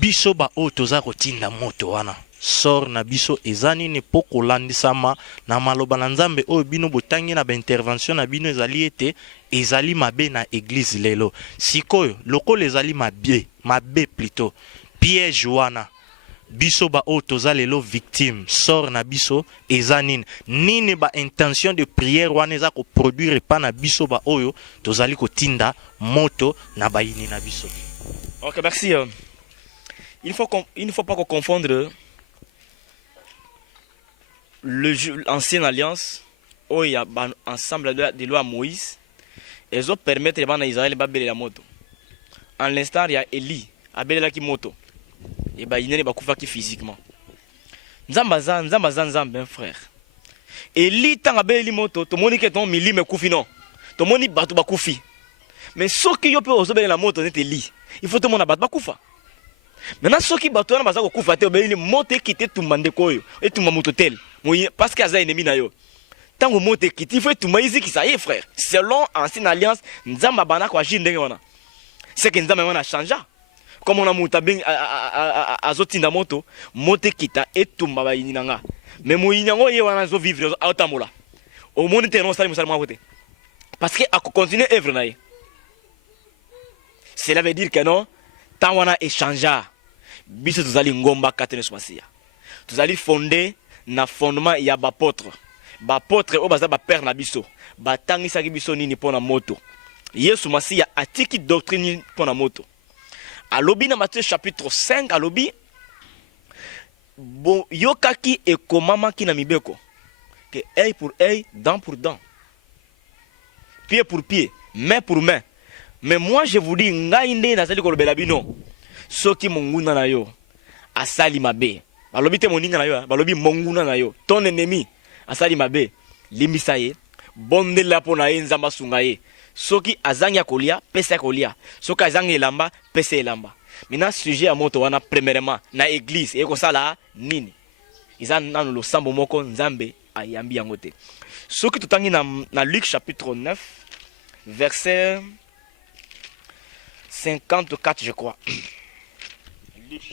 biso ba oyo toza kotinda moto wana sor na biso ezani ne poko landisama na maloba na nzambe oyo bino botangi na ba intervention na bino ezali ete ezali mabe na église lelo. Sikoyo lokola ezali mabe plutôt piège wana biso ba oyo toza lelo victime sor na biso ezani nini ba intention de prière wana eza ko produire pa na biso ba oyo tozali kotinda moto na bayini na biso. Ok, merci. Il ne faut pas confondre l'ancienne alliance où il y a ensemble de lois à Moïse et ils ont permis de faire Israël de la moto. En l'instant, il y a Élie, Abel qui moto. Et il y a des qui physiquement. Nzambazan, frère. Élie, tant Abel moto, tout le monde qui est en mili me koufi non. Tout le monde bat koufi. Mais ce qui peut oser la moto, c'est Élie. Il faut tout le monde battre koufa. Maintenant, ceux qui battent, ils ont fait des motos qui étaient tout le monde et tout le monde tel. Parce qu'il y a des ennemis. Tant que moto qui il faut tout le monde qui ça y est, frère. Selon l'ancienne alliance, nous avons c'est que nous avons changé. Comme on a monté à Zotinda moto, moto qui t'a et tout le monde. Mais moi, il y a des vivre à Otamola. Au monde, il y a des parce que à continuer à œuvre. Cela veut dire que non, tant on a échangé. Biso tuzali ngomba katene sumasia tuzali fondé na fondement ya bapôtre o baza ba père na biso batangisa ki biso nini pona moto Yesu masia atiki doctrine pona moto alobi na Matthieu chapitre 5 alobi bon yokaki ekomama ki na mibeko que œil pour œil, dent pour dent, pied pour pied, main pour main. Mais moi je vous dis ngainde na sali kolobela bino soki monguna na yo asali mabe balobi te moninga na yo balobi monguna na yo ton ennemi asali mabe limbisa ye bondela pona ye nzamba sunga ye soki azangi kolia pesa kolia soki azangi elamba pesa elamba. Maintenant sujet à moto wana premièrement na église e ko sala nini iza nanu lo sambo moko nzambe ayambi yango te soki tutangi na Luc chapitre 9 verset 54 je crois.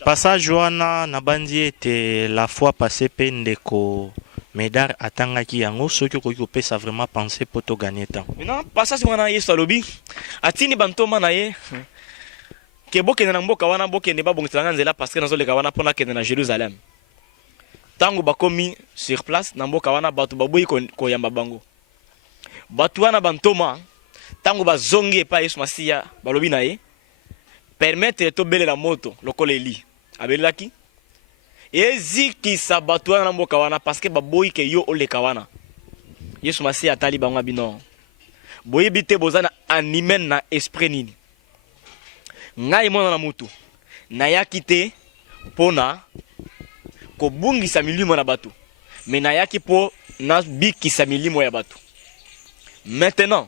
Passage wana nabandi ete la fois passée pe ndeko Medar atangaki yango soki okoki kopesa vraiment penser poto gagner temps. Maintenant passage wana Yesu alobi atini bantoma na ye ke bokende na mboka wana bokende babongisa nzela parce que nazoleka wana pona kende na Jérusalem. Tango bakomi sur place na mboka wana batu baboyi ko yamba bango. Batu wana bantoma tango bazongi pa Yesu Masia balobi na ye permettre to bele la moto lokole Eli abelaki eziki sabatu wana mboka wana parce que baboyi ke yo oleka wana Yesu Masia atali bango bino boyi bite bozana animen na esprit nini ngai mona na mutu na yaki te pona ko bungisa milimo na batu mais na yaki po na bikisa milimo ya batu. Maintenant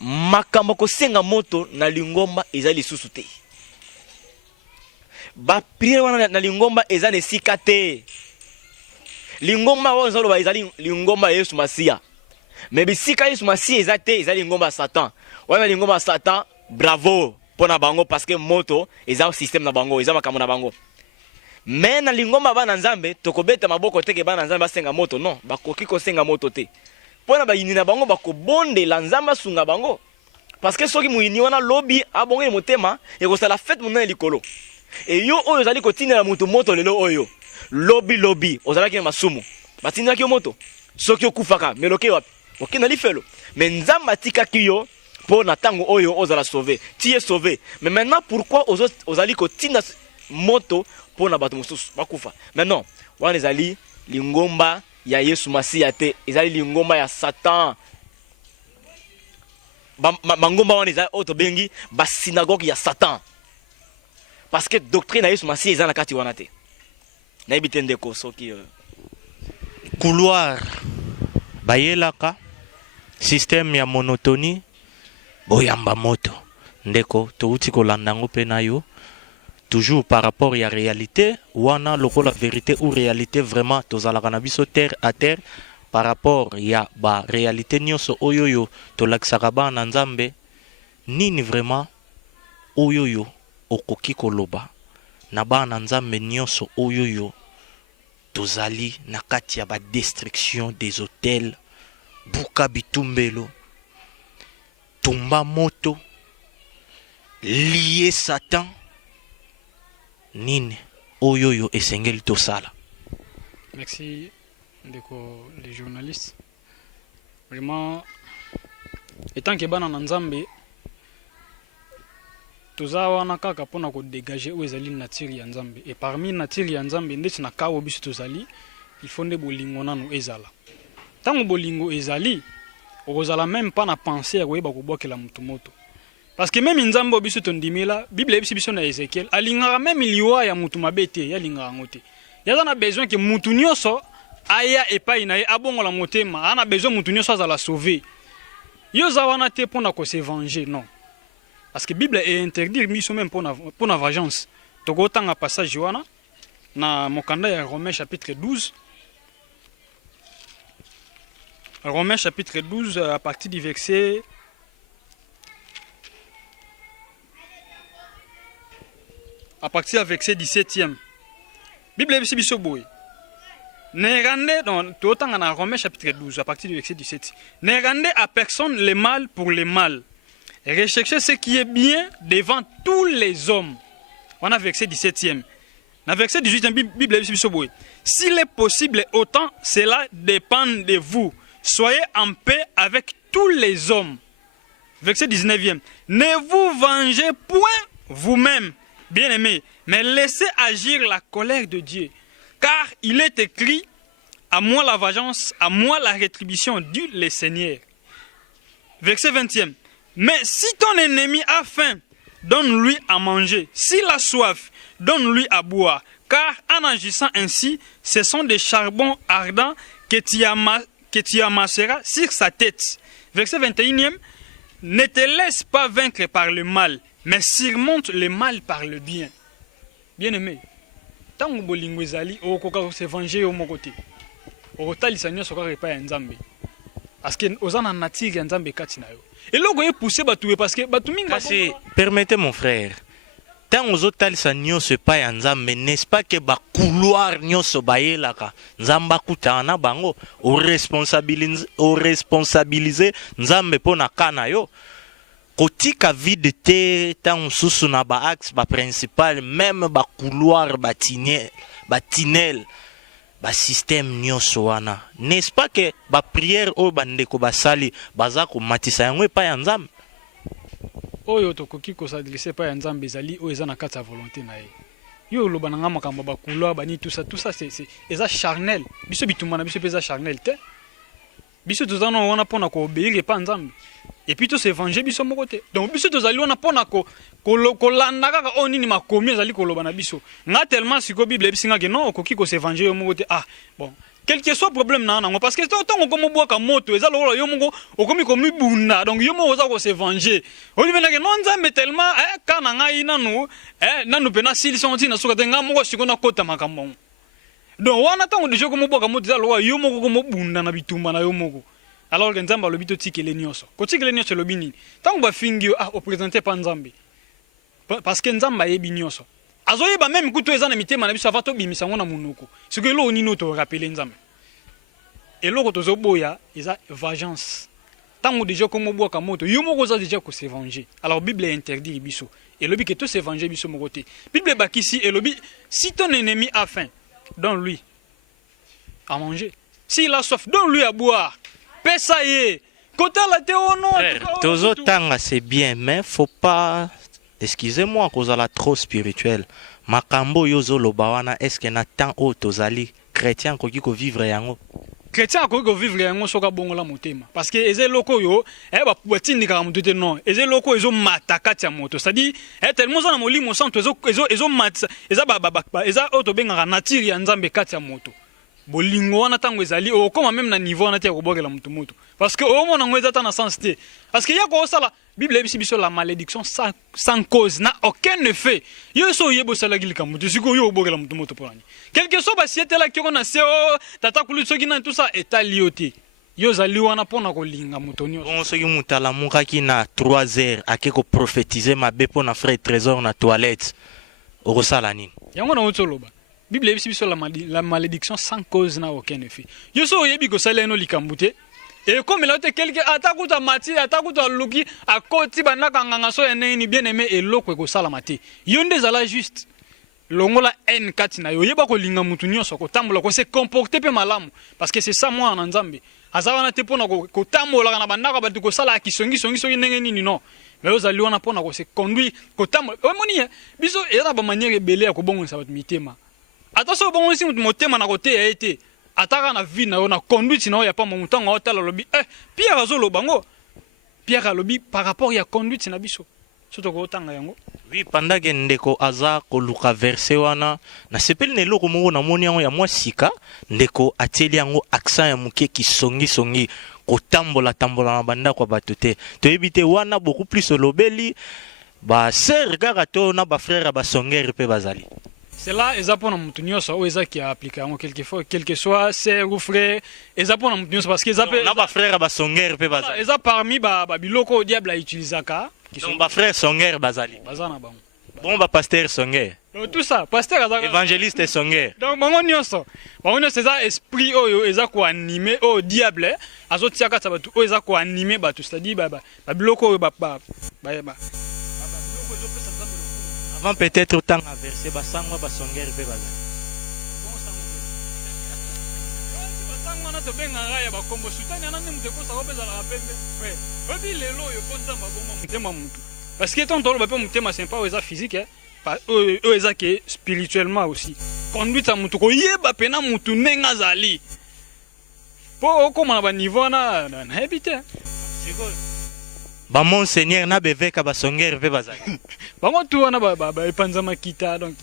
makambo ko senga moto na lingomba ezali susu te ba priere wana na lingomba ezali sika te lingomba wana zalo ba ezali lingomba Yesu Masia mais bisika Yesu Masia ezate ezali lingomba Satan wana lingomba Satan bravo pona bango parce que moto ezali système na bango ezali makambo na bango. Mais na lingomba bana nzambe tokobeta maboko te ke bana nzambe asenga moto non bakoki ko senga moto te pona ba yini na bango bakobonde la nzamba sunga bango parce que soki moyini wana lobi abongeli motema ekosala fete monene likolo e yo oyo ozali kotindela moto moto lelo oyo lobi ozalaki na masumu batindelaki yo moto soki okufaka meloke wapi okenda lifelo me nzambe atikaki yo mpo na ntango oyo ozala sauvé ti ye sauvé mais maintenant pourquoi ozali kotinda moto mpo na bato mosusu bakufa maintenant wana ezali lingomba ya Yesu Masiya te ezali lingomba ya Satan bangomba wana ezali oyo tobengi basynagogue ya Satan parce que doctrine ya Yesu Masiya eza na kati wana te nayebi te ndeko soki couloir bayelaka système ya monotonie boyamba moto ndeko touti kolanda ngo pe na yo toujours par rapport à la réalité wana lokola vérité ou réalité vraiment tozalaka na biso terre à terre par rapport ya ba réalité nyonso oyoyo tolakisaka bana nzambe nini vraiment oyoyo okoki koloba na bana nzambe nyonso oyoyo tozali na kati ya ba destruction des hôtels buka bitumbelo tumba moto lié Satan nini oyoyo esengeli tosala. Merci les journalistes. Vraiment étant que bana nzambe toza wana kaka pona ko dégager o ezali nature ya nzambe et parmi nature ya nzambe ndeti na kawo biso tozali il faut nde bolingo nanu ezala tango bolingo ezali okozala même pas na penser ya koyeba kobwakela mutu moto parce que même nzambe biso tondimela bible ebisi biso na Ezekiel alingaka même liwa ya mutu mabete ya lingaka ngote yaza na besoin que mutu nyoso aya epai na ye abongola motema ana besoin mutu nyoso azala sauver yo za wana te pona ko se venger non parce que Bible est interdit miso même pour la vengeance. Toko tanga passage wana na mokanda ya Romains chapitre 12. Romains chapitre 12 à partir du verset à partir du verset 17e. Bible est biso boy. Ne rendez donc totanga na Romains chapitre 12 à partir du verset 17. Ne rendez à personne le mal pour le mal. Recherchez ce qui est bien devant tous les hommes. On a verset 17e. Dans verset 18e, Bible est s'il est possible, autant cela dépend de vous. Soyez en paix avec tous les hommes. Verset 19e. Ne vous vengez point vous-même, bien-aimés, mais laissez agir la colère de Dieu. Car il est écrit, à moi la vengeance, à moi la rétribution, dit le Seigneur. Verset 20e. Mais si ton ennemi a faim, donne-lui à manger. S'il a soif, donne-lui à boire. Car en agissant ainsi, ce sont des charbons ardents que tu amasseras sur sa tête. Verset 21e. Ne te laisse pas vaincre par le mal, mais surmonte le mal par le bien. Bien-aimé, tant que bolingo ezali, okoka se venger au côté. Okotalisa nyoso ka repa ya nzambe. Parce que ozana nature ya nzambe kati na yo. Et là, vous poussé batoué parce que batouminga. Permettez mon frère. Tant aux hôtels ça nyonso pas ya nzambe, n'est-ce pas que ba couloir nyonso bayelaka nzamba kutana bango o responsabiliser nzambe pona kana yo. Kotika vide te tant susu na ba axe ba principal même ba couloir ba tunnel ba système nyonso wana. N'est-ce pas que ba prière o bandeko basali baza ko matisa yango pa ya nzambe? Oyo tokoki ko s'adresser pa ya nzambe ezali o eza na kati ya volonté na ye. Yo loba nanga makambo ba couloir bani tout ça c'est eza charnel. Biso bitumba na biso peza charnel te. Biso tozana wana pona ko obéir pa nzambe. Et puis to se venger biso moko te. Donc biso tozali wana pona ko landa kaka o nini makomi ezali ko loba na biso. Nga tellement siko Bible ebisinga ke non okoki ko se venger yo moko te. Ah bon, quel que soit problème na nango parce que tant on comme boaka moto ezali lokola yo moko okomi komi bunda. Donc yo moko za ko se venger. O libena ke non nzambe tellement kana ngai nanu nanu pena sili sonti na soka te nga moko siko na kota makambo. Donc wana tango déjà komo boaka moto ezali lokola yo moko komo bunda na bitumba na yo moko. Alors que nzamba lobito tikele nyonso. Ko tikele nyonso lobi nini? Tango ba fingio o présenter pa nzambe. Parce que nzamba yebi nyonso. Azoyeba même kuto eza na mitema na biso avato bimisa ngona munoko. Ce que lo nino to rappeler nzambe. Et lo ko tozo boya eza vengeance. tango déjà comme bois kamoto yo moko za déjà ko se venger alors Bible interdit biso et lobi que tout se venger biso moko te Bible bakisi et lobi si ton ennemi a faim donne-lui à manger s'il a soif donne-lui à boire pesa ye kota la te ono tozo tanga c'est bien mais faut pas excusez-moi cause la trop spirituel makambo yozo lobawana est-ce que na temps o tozali chrétien ko ki ko vivre yango chrétien ko vivre yango soka bongo la motema parce que eze loko yo ba potini ka mutu te non eze loko ezo mataka tia moto c'est-à-dire tellement ça na molimo santo ezo mat eza eza auto benga nature ya nzambe katia moto bolingo wana tango ezali o koma même na niveau wana tia ko bokela mutu moto parce que au moins ngweza ta na sens te parce que ya ko sala Bible ebisi biso la malédiction sans cause n'a aucun effet yo so yebo sala gilika mutu siko yo bokela mutu moto polani quelque soit basiete la ki na seo tata kulu soki na tout ça eta lioti yo zali wana pona ko linga mutonio bon soki mutala mukaki na 3 heures akeko prophétiser mabe pona frère trésor na toilette o sala nini yango na otoloba Bible ebisi biso la malédiction sans cause n'a aucun effet yo so yebi ko sala no likambute et comme il a été quelqu'un atakuta mati atakuta luki akoti banaka nganga so eneni bien aimé et loko ko sala mati yonde zala juste longola n kati na yo yeba ko linga mutu nyonso ko tambola ko se comporter pe malamu parce que c'est ça moi en nzambe azawana te pona ko tambola na bandaka batu ko sala kisongi songi ndenge nini non mais ozali wana pona ko se conduire ko tambola o moni biso era ba manière belé ya ko bongo sa batu mitema ata so bongo si mutu motema na kote ya été ataka na vie na yo na conduite na yo ya pa momutango otala lobi Pierre azolo bango Pierre alobi par rapport ya conduite na biso soto ko tanga yango oui pendant que ndeko aza ko luka verset wana na sepeli ne loko moko na moni yango ya mwa sika ndeko ateli yango accent ya muke ki songi ko tambola na banda kwa bato te to ebite wana beaucoup plus lobeli ba sœur garato na ba frère ba songere pe bazali. C'est là eza pona mutu nyonso o eza ki appliquer yango quelquefois quelque soit sœur ou frère eza pona mutu nyonso parce que eza pe na ba frère ba songere pe bazali eza parmi ba biloko o diable a utilisaka qui sont ba frère songere bazali bazana bango bon ba pasteur songere donc tout ça pasteur azaka évangéliste songere donc bango nyonso eza esprit oyo eza ko animer o diable azotiaka sabatu o eza ko animer batu c'est-à-dire ba biloko ba avant peut-être autant à verser basangwa basongere pe bazali basangwa na to benga ngaya ba kombo sutani anane muteko sa kopeza la pembe ouais obi lelo yo konza maboma mutema mutu parce que tant tolo ba pe mutema c'est pas eza physique eza que spirituellement aussi conduite à mutu ko yeba pena mutu nenga zali po koma na ba niveau na habité c'est quoi ba monseigneur na beveka ba songere pe bazali bango tu wana ba epanza makita donc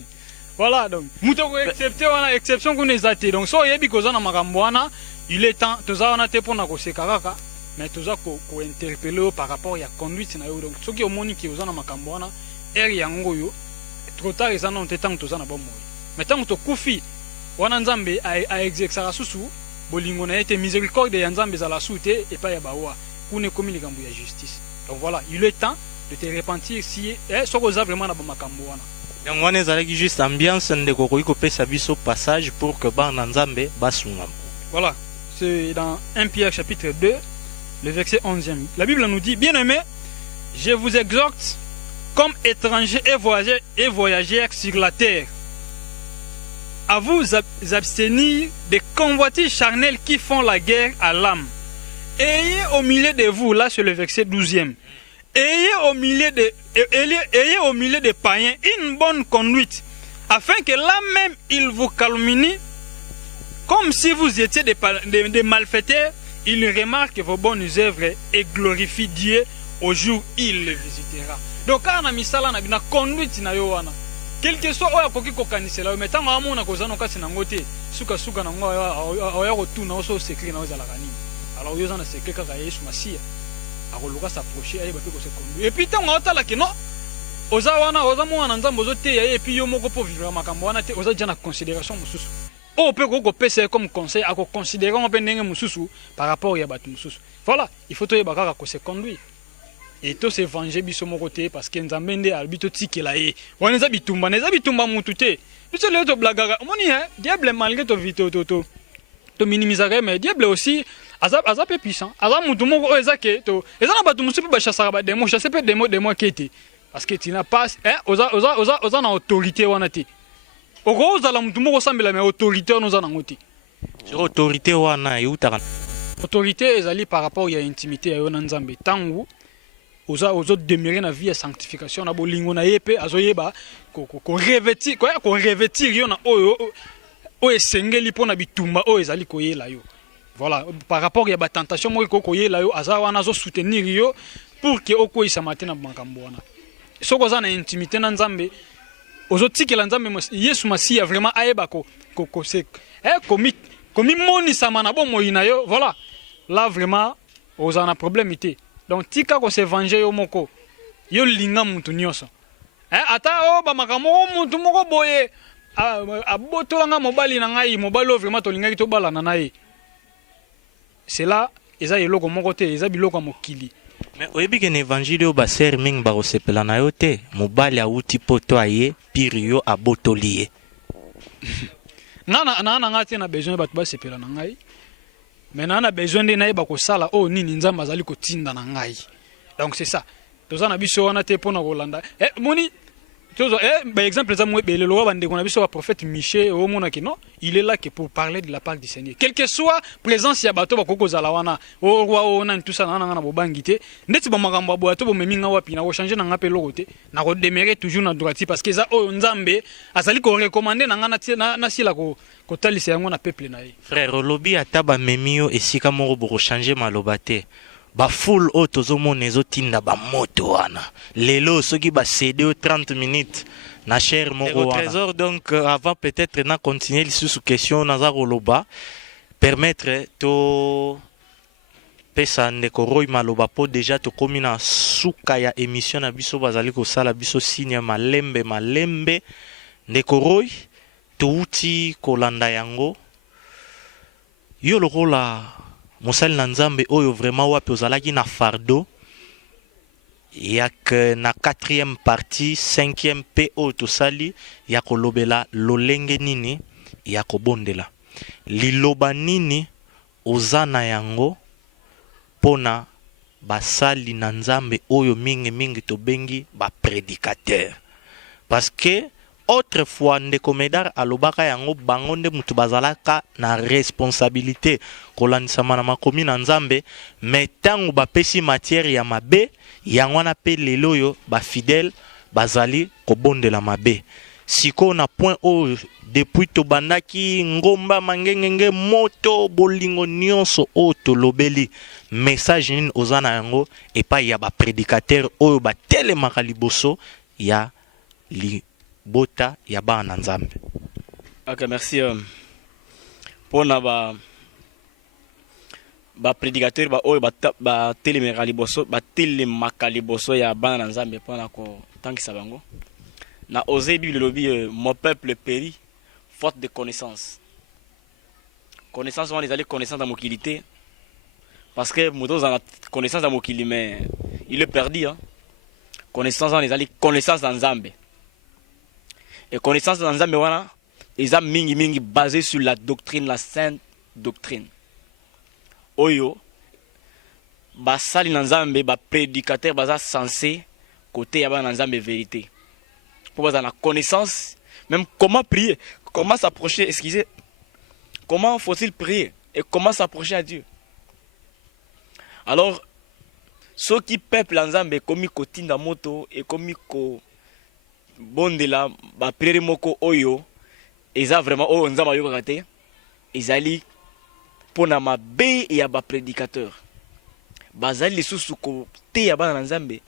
voilà donc muto ko accepter wana exception ko nezate donc so yebi ko zana makambo wana il est temps toza wana te pona ko sekaka mais toza ko interpeller par rapport ya conduite na yo donc soki omoni ki ozana makambo wana yango yo trop tard eza non te tant toza na bomo mais tant to kufi wana nzambe a exercer susu bolingo na ete miséricorde ya nzambe za la soute et pas ya bawa kune komi likambo ya justice. Donc voilà, il est temps de te repentir si ce que vraiment na makambo wana. Donc on est allé juste ambiance ndeko ko pesa biso passage pour que ba nzambe basungam. Voilà, c'est dans 1 Pierre chapitre 2, le verset 11e. La Bible nous dit: bien-aimés, je vous exhorte comme étrangers et voyageurs sur la terre, à vous abstenir des convoitises charnelles qui font la guerre à l'âme. Ayez au milieu de vous, là c'est le verset 12e, ayez au milieu des païens une bonne conduite, afin que là même ils vous calomnient, comme si vous étiez des malfaiteurs, ils remarquent vos bonnes œuvres et glorifient Dieu au jour où il les visitera. Donc quand on a mis ça là, on a conduite na yo wana. Quel que soit oya koki kokanisela yo metango amona kozana kasi na ngote suka na ngo oya rotuna oso secret na ozala kanini. Alors yo zana secret kaka Yesu Masia akoluka s'approcher aye bape ko se conduire. Et puis tango otala ke non oza wana oza mwana nzambo zote ya et puis yo moko po vivre makambo wana te oza déjà na considération mususu. O pe ko pesa comme conseil ako considérer on pe ndenge mususu par rapport ya batu mususu. Voilà, il faut to yeba kaka ko se conduire. Et tout se venger biso moko te parce que nzambe nde albito tikela ye. Wana za bitumba mutu te. Biso le to blagaga. Omoni diable malgré to vito to minimiser mais diable aussi aza pe puissant aza mutu moko oyo eza ke to eza na bato mosusu mpe bachasaka bademo chasse mpe demo ake te parce que tina passe oza na autorité wana te okozala mutu moko osambela me autorité wana oza nango te sur autorité wana eutaka autorité ezali par rapport ya intimité ya yo na nzambe ntango ozodemeure na vie ya sanctification na bolingo na ye mpe azoyeba korevêtir yo na oyo esengeli mpo na bitumba oyo ezali koyela yo. Voilà, par rapport ya batentation moko koyela yo aza wana azosoutenir yo pour ke okoyisama te na makambo wana. Soki oza na intimité na nzambe ozotikela nzambe yesu masiya vraiment ayeba komimonisama na bomoi na yo. Voilà, là vraiment oza na problème te. Donc tika ko se venger yo moko yo linga mutu nyonso ata bamakambo mutu moko boye abotolanga mobali na ngai mobali o vraiment tolingaki tobalana na ye. C'est là eza eloko moko te eza biloko mokili. Mais oyebi ke na évangile oyo baser mingi bakosepela na yo te mobali awuti poto aye pire yo abotoli ye. na nga te na besoin bato basepela na ngai mais na besoin nde nayeba kosala oyo nini nzambe azali kotinda na ngai. Donc c'est ça toza na biso wana te mpona kolanda moni par exemple eza moebele loba bandeko na biso baprophète Michel omonaki non il est là que pour parler de la part du Seigneur quel que soit présence ya bato bakoko kozala wana roi ona tout ça na bobangi te ndeti bamakambo ya boya to bomemi nga wapi na kochange na nga mpe loko te na kodemere toujours na droite parce que eza oyo nzambe azali korekomande na nga nasila kotalisa yango na peuple na ye. Frère olobi ata bamemi yo esika moko bokochange maloba te bafoule oyo tozomona ezotinda bamoto wana lelo soki basede o 30 minutes na cher moko wana trésor. Donc avant peut-être na continuer lisusu question naza koloba permettre to pesa ndeko Roy maloba po déjà tokomi na suka ya émission na biso bazali kosala biso signe malembe ndeko Roy touti kolanda yango yo lokola mosali na nzambe oyo vraiment wapi ozalaki na fardeau yak na 4e partie 5e pe oyo tosali ya kolobela lolenge nini ya kobondela liloba nini oza na yango pona basali na nzambe oyo mingi tobengi baprédicateur parce que autrefois ndeko Medar alobaka yango bango nde mutu bazalaka na responsabilité kolandisama na makomi na nzambe mais tango bapesi matière ya mabe yango wana pe lelo yo bafidèle bazali kobondela mabe siko na point oyo depuis tobandaki ngomba mangengenge moto bolingo nyonso oyo tolobeli message nini oza na yango epai ya baprédicateur oyo batelemaka liboso ya bota ya bana nzambe. Ok, merci. Pour na prédicateur oyo batelemaka liboso ya bana nzambe mpona kotangisa bango na Osée Bible lobi mon peuple périt faute de connaissance. Connaissance wana ezali connaissance ya mokili te parce que moto ozala connaissance ya mokili mais il est perdu. Connaissance wana ezali connaissance ya nzambe. Et connaissance dans Nzambe wana eza mingi basé sur la doctrine, la sainte doctrine. Oyo basali na Nzambe ba prédicateur baza censé côté ya ba na Nzambe vérité. Pour baza na connaissance même comment prier, comment s'approcher, comment faut-il prier et comment s'approcher à Dieu. Alors ceux qui peuplent Nzambe komi kotinda moto et komi ko bondela ba priere moko oyo eza vraiment oyo nzamba yokaka te ezali pona mabe ya ba prédicateur bazali lisusu kote ya bana na nzambe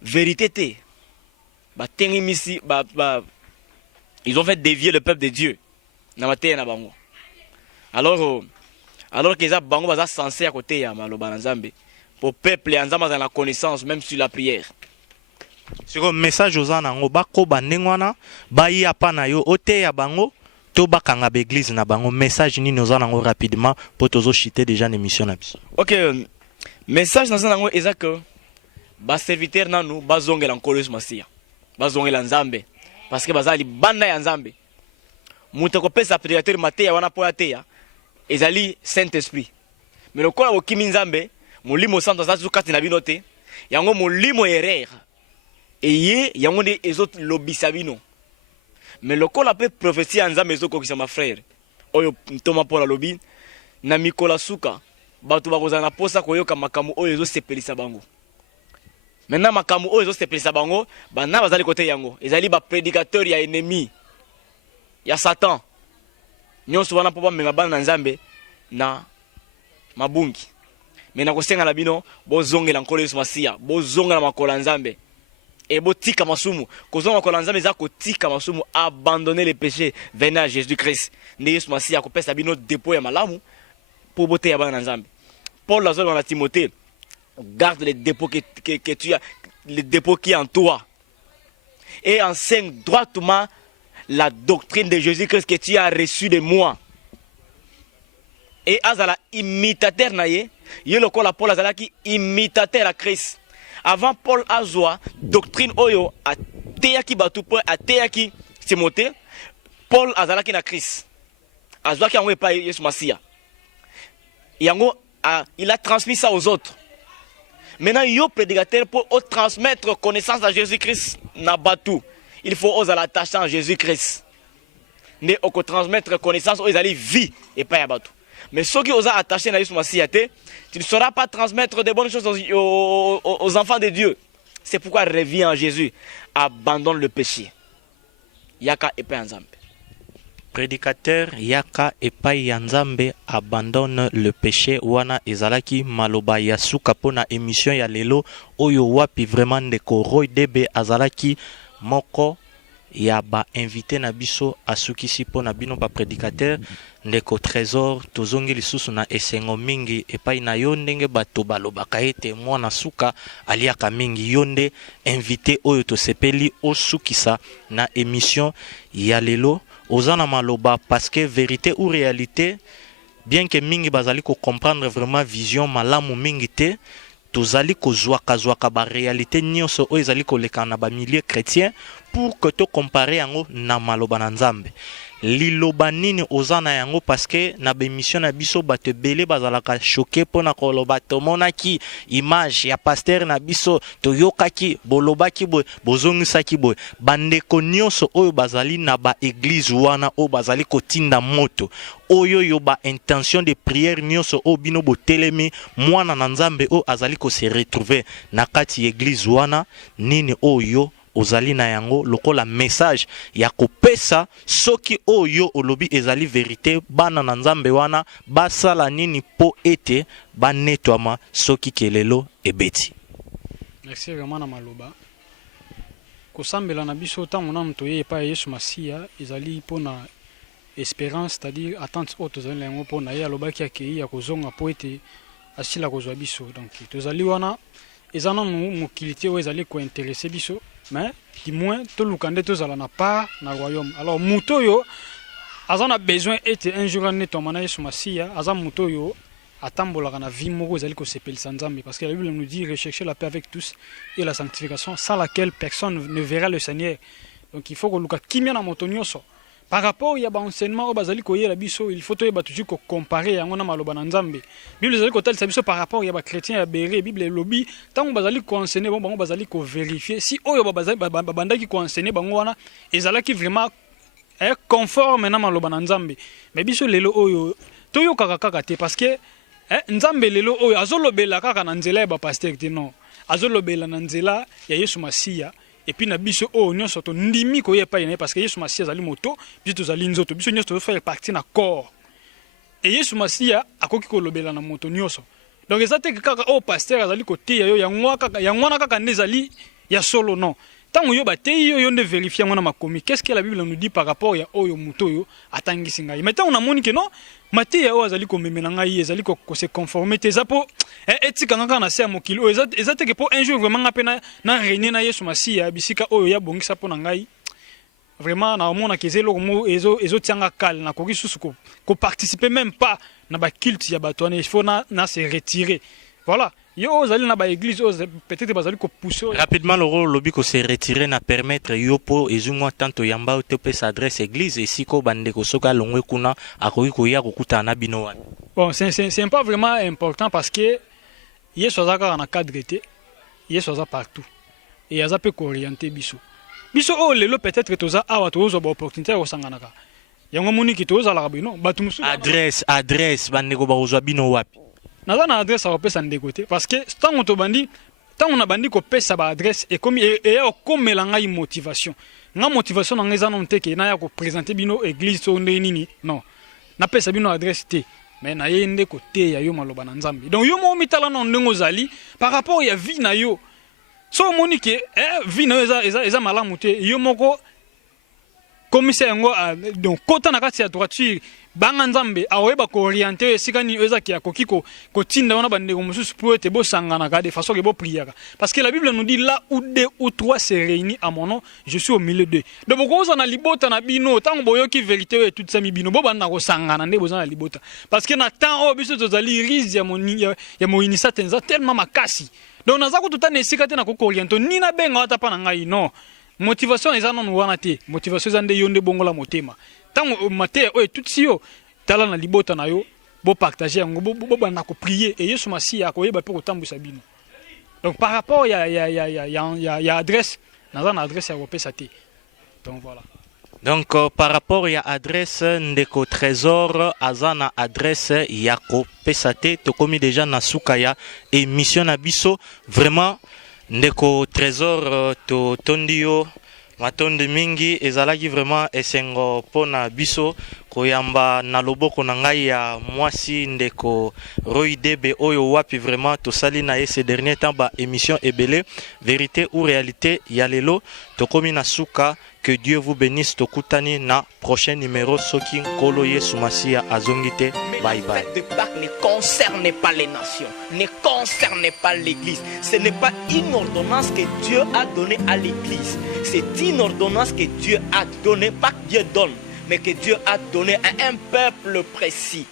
vérité te batengi misi ils ont fait dévier le peuple de Dieu na mateya na bango alors que eza bango baza censé à côté ya maloba na nzambe pour peuple ya nzamba za la connaissance même sur la prière. Sur un message aux anango bako bandengwana bayi apana yo ote ya bango to bakanga l'église na bango message ni nos anango rapidement pour tozo chiter déjà une émission na biso. OK, message na anango eza que ba serviteur nanu bazongela nkolo Yesu Masiya. Bazongela nzambe parce que bazali banda ya nzambe. Muto ko pesa prédicateur mateya wana po ateya ezali Saint-Esprit. mais lokola bokimi nzambe molimo santo aza toujours kati na bino te yango molimo erreur eye yango nde ezolobisa bino. Mais lokola pe prophétie ya nzambe ezokokisa ma frère oyo ntoma Paul alobi na mikola suka bato bakozala na posa koyoka makambo oyo ezosepelisa bango. Maintenant makambo oyo ezosepelisa bango bana bazali kote yango ezali baprédicateur ya ennemi ya Satan nyonso wana mpo bamema bana na nzambe na mabungi. Mais nakosenga na bino bozongela nkolo Yesu Masiya, bozongela makolo ya nzambe et botika masumu. Kozonga makolo ya nzambe eza kotika masumu, abandonner les péchés, venez à Jésus-Christ. Nde Yesu Masiya akopesa bino dépôt ya malamu pour boter ya bana na nzambe. Paul azoli dans Timothée, garde les dépôts que tu as, les dépôts qui est en toi, et enseigne droitement la doctrine de Jésus-Christ que tu as reçue de moi. Et azala imitateur na ye lokola Paul azalaki imitateur à Christ. Avant Paul azwa doctrine oyo ateyaki batu po ateyaki Timothée, Paul azalaki na Christ. Azwaki yango epa Yesu Masiya. Yango il a transmis ça aux autres. Maintenant, yo prédicateur pour transmettre connaissance à Jésus-Christ na batu. Il faut oser l'attacher à Jésus-Christ. Ne oko transmettre connaissance aux ali vie et pas ya batu. Mais ceux qui osent attacher à Jésus Masiya, tu ne sauras pas transmettre de bonnes choses aux enfants de Dieu. C'est pourquoi reviens en Jésus, abandonne le péché. Yaka et pas nzambe. Prédicateur yaka epai ya nzambe, abandonne le péché. Wana ezalaki maloba ya suka pona émission ya lelo oyo wapi vraiment ndeko Roy Debe azalaki moko ya ba invité na biso asukisi pona bino ba prédicateur ndeko Trésor tozongi lisusu na esengo mingi epai na yo ndenge bato balobaka ete mwana suka aliaka mingi yonde invité oyo tosepeli osukisa na émission ya lelo ozana maloba parce que vérité ou réalité bien que mingi bazali ko comprendre vraiment vision malamu mingi te tozali ko zwaka ba réalité nyonso oyo ezali ko leka na ba milieu chrétien pour que to comparer yango na maloba na nzambe liloba nini ozana yango parce que na bémission na biso bato belé bazalaka choqué pona koloba tomonaki image ya pasteur na biso toyokaki bolobaki boy bozongisaki boy bandeko nyonso oyo bazali na ba église wana o bazali kotinda moto oyo yo ba intention de prière nyonso o bino botelemi mwana na nzambe o azali ko se retrouver na kati église wana nini oyo ozali na yango lokola message ya kopesa soki oyo olobi ezali vérité bana na nzambe wana basala nini po ete banetwama soki kelelo ebeti. Merci vraiment na maloba kosambela na biso tango na moto ye epai ya Yesu Masiya ezali mpona espérance, c'est-à-dire attente oyo tozali na yango mpona ye alobaki akei ya kozonga po ete asila kozwa biso. Donc tozali wana eza nanu mokili te oyo ezali kointeresse biso, mais du moins toluka nde tozala na part na royaume. Alors moto oyo aza na besoin ete un jour anetwama na Yesu Masiya, aza moto oyo atambolaka na vie moko ezali kosepelisa nzambe, parce que la Bible nous dit rechercher la paix avec tous et la sanctification sans laquelle personne ne verra le Seigneur. Donc il faut koluka kimia na moto nyonso par rapport ya ba enseignement o bazali koyela biso, il faut toyeba toujours ko comparer yango na maloba na nzambe. Bible ezali ko talisa biso par rapport ya ba chrétien ya béré, Bible lobi tango bazali ko enseigner bango bazali ko vérifier si oyo babandaki ko enseigner bango wana ezalaki vraiment conforme na maloba na nzambe. Mais biso lelo oyo toyoka kaka te parce que nzambe lelo oyo azolobela kaka na nzela ya ba pasteur te, non, azolobela na nzela ya Yesu Masiya. Et puis na biso o nyonso to ndimi ko yepa yene parce que Yesu Masiya azali moto biso tozali nzoto biso nyonso to faire partie na corps et Yesu Masiya akoki ko lobela na moto nyonso. Donc ezate kaka o pasteur azali ko tia yo yangwana kaka ndezali ya solo, non. Tango yo batei yo nde vérifier ngona makomi qu'est-ce que la Bible nous dit par rapport ya oyo moto yo atangisi ngai. Mais tango na moni que non Matéya o azali ko memela ngai ezali ko se conformer te zapo etika ngaka na se mokili o ezate ke po un jour vraiment ngapena na régner na Yesu Masiya bisika oyo ya bongisa po na ngai vraiment na mona kezelo mo ezo tianga kal na koki susu ko participer même pas na ba culte ya bato il faut na se retirer. Voilà. Yo ozali na ba église peut-être bazali ko pousser rapidement le rôle lobby ko se retirer na permettre yo po ezungwa tanto yamba o te pesa adresse église et siko bande ko soka longwe kuna akoki ko ya kokuta na bino wana. Bon, c'est pas vraiment important parce que il y a chose à cadre, il y a chose partout. Et il y a ça peut orienter biso. Biso oh lelo peut-être que ça a une opportunité au sanganaka. Yango moni ki toza la rabino, batumusu. Adresse bandeko ba ozwa bino wapi? Naza na adresse a pesa ndeko parce que tant on to bandi, tant on a bandi ko pesa ba adresse et comme et comme langa motivation. Na motivation na ngeza non te ke na ya ko présenter bino église so nini non. Na pesa bino adresse te. Mais na yende ko te ya yo maloba na Nzambe. Donc yo mo mitala na ndenge ozali par rapport ya vie na yo. So monique vie na eza malamu te yo moko commissaire ngo donc kota na kati ya droiture banga Nzambe aweba ko orienter esika ni eza ki akoki ko tinda wana bandeko mususu pour ete bo sangana ka de façon que bo priaka parce que la Bible nous dit là où deux ou trois se réunissent à mon nom je suis au milieu d'eux. Donc boko za na libota na bino tango boyoki vérité et tout ça mi bino bo banda ko sangana nde boza na libota parce que na temps o biso tozali rise ya mo inisa tenza tellement makasi. Donc naza ko tutane esika te na ko orienter ni na benga wata pa na ngai non. Motivation eza non wana te motivation eza nde yonde bongola motema tango mate o tout sio tala na libota na yo bo partager ngo bo bana ko prier et Yesu Masia ko yeba pe ko tambusa bino. Donc par rapport ya adresse naza na adresse ya kopesa te. Donc voilà. Donc par rapport ya adresse ndeko trésor azana adresse ya kopesa te to komi déjà na suka ya émission na biso vraiment ndeko trésor to tondio matondi mingi ezalaki vraiment esengo pona biso koyamba na loboko na ngai ya mwasi ndeko Roidebe oyo wapi vraiment tosali na ces derniers temps ba émission ebele vérité ou réalité ya lelo tokomi na suka. Que Dieu vous bénisse tokutani na prochain numéro soki nkolo Yesu Masia azongite. Bye bye. Le fait de Pâques ne concerne pas les nations, ne concerne pas l'église. Ce n'est pas une ordonnance que Dieu a donnée à l'église. C'est une ordonnance que Dieu a donnée, pas que Dieu donne, mais que Dieu a donnée à un peuple précis.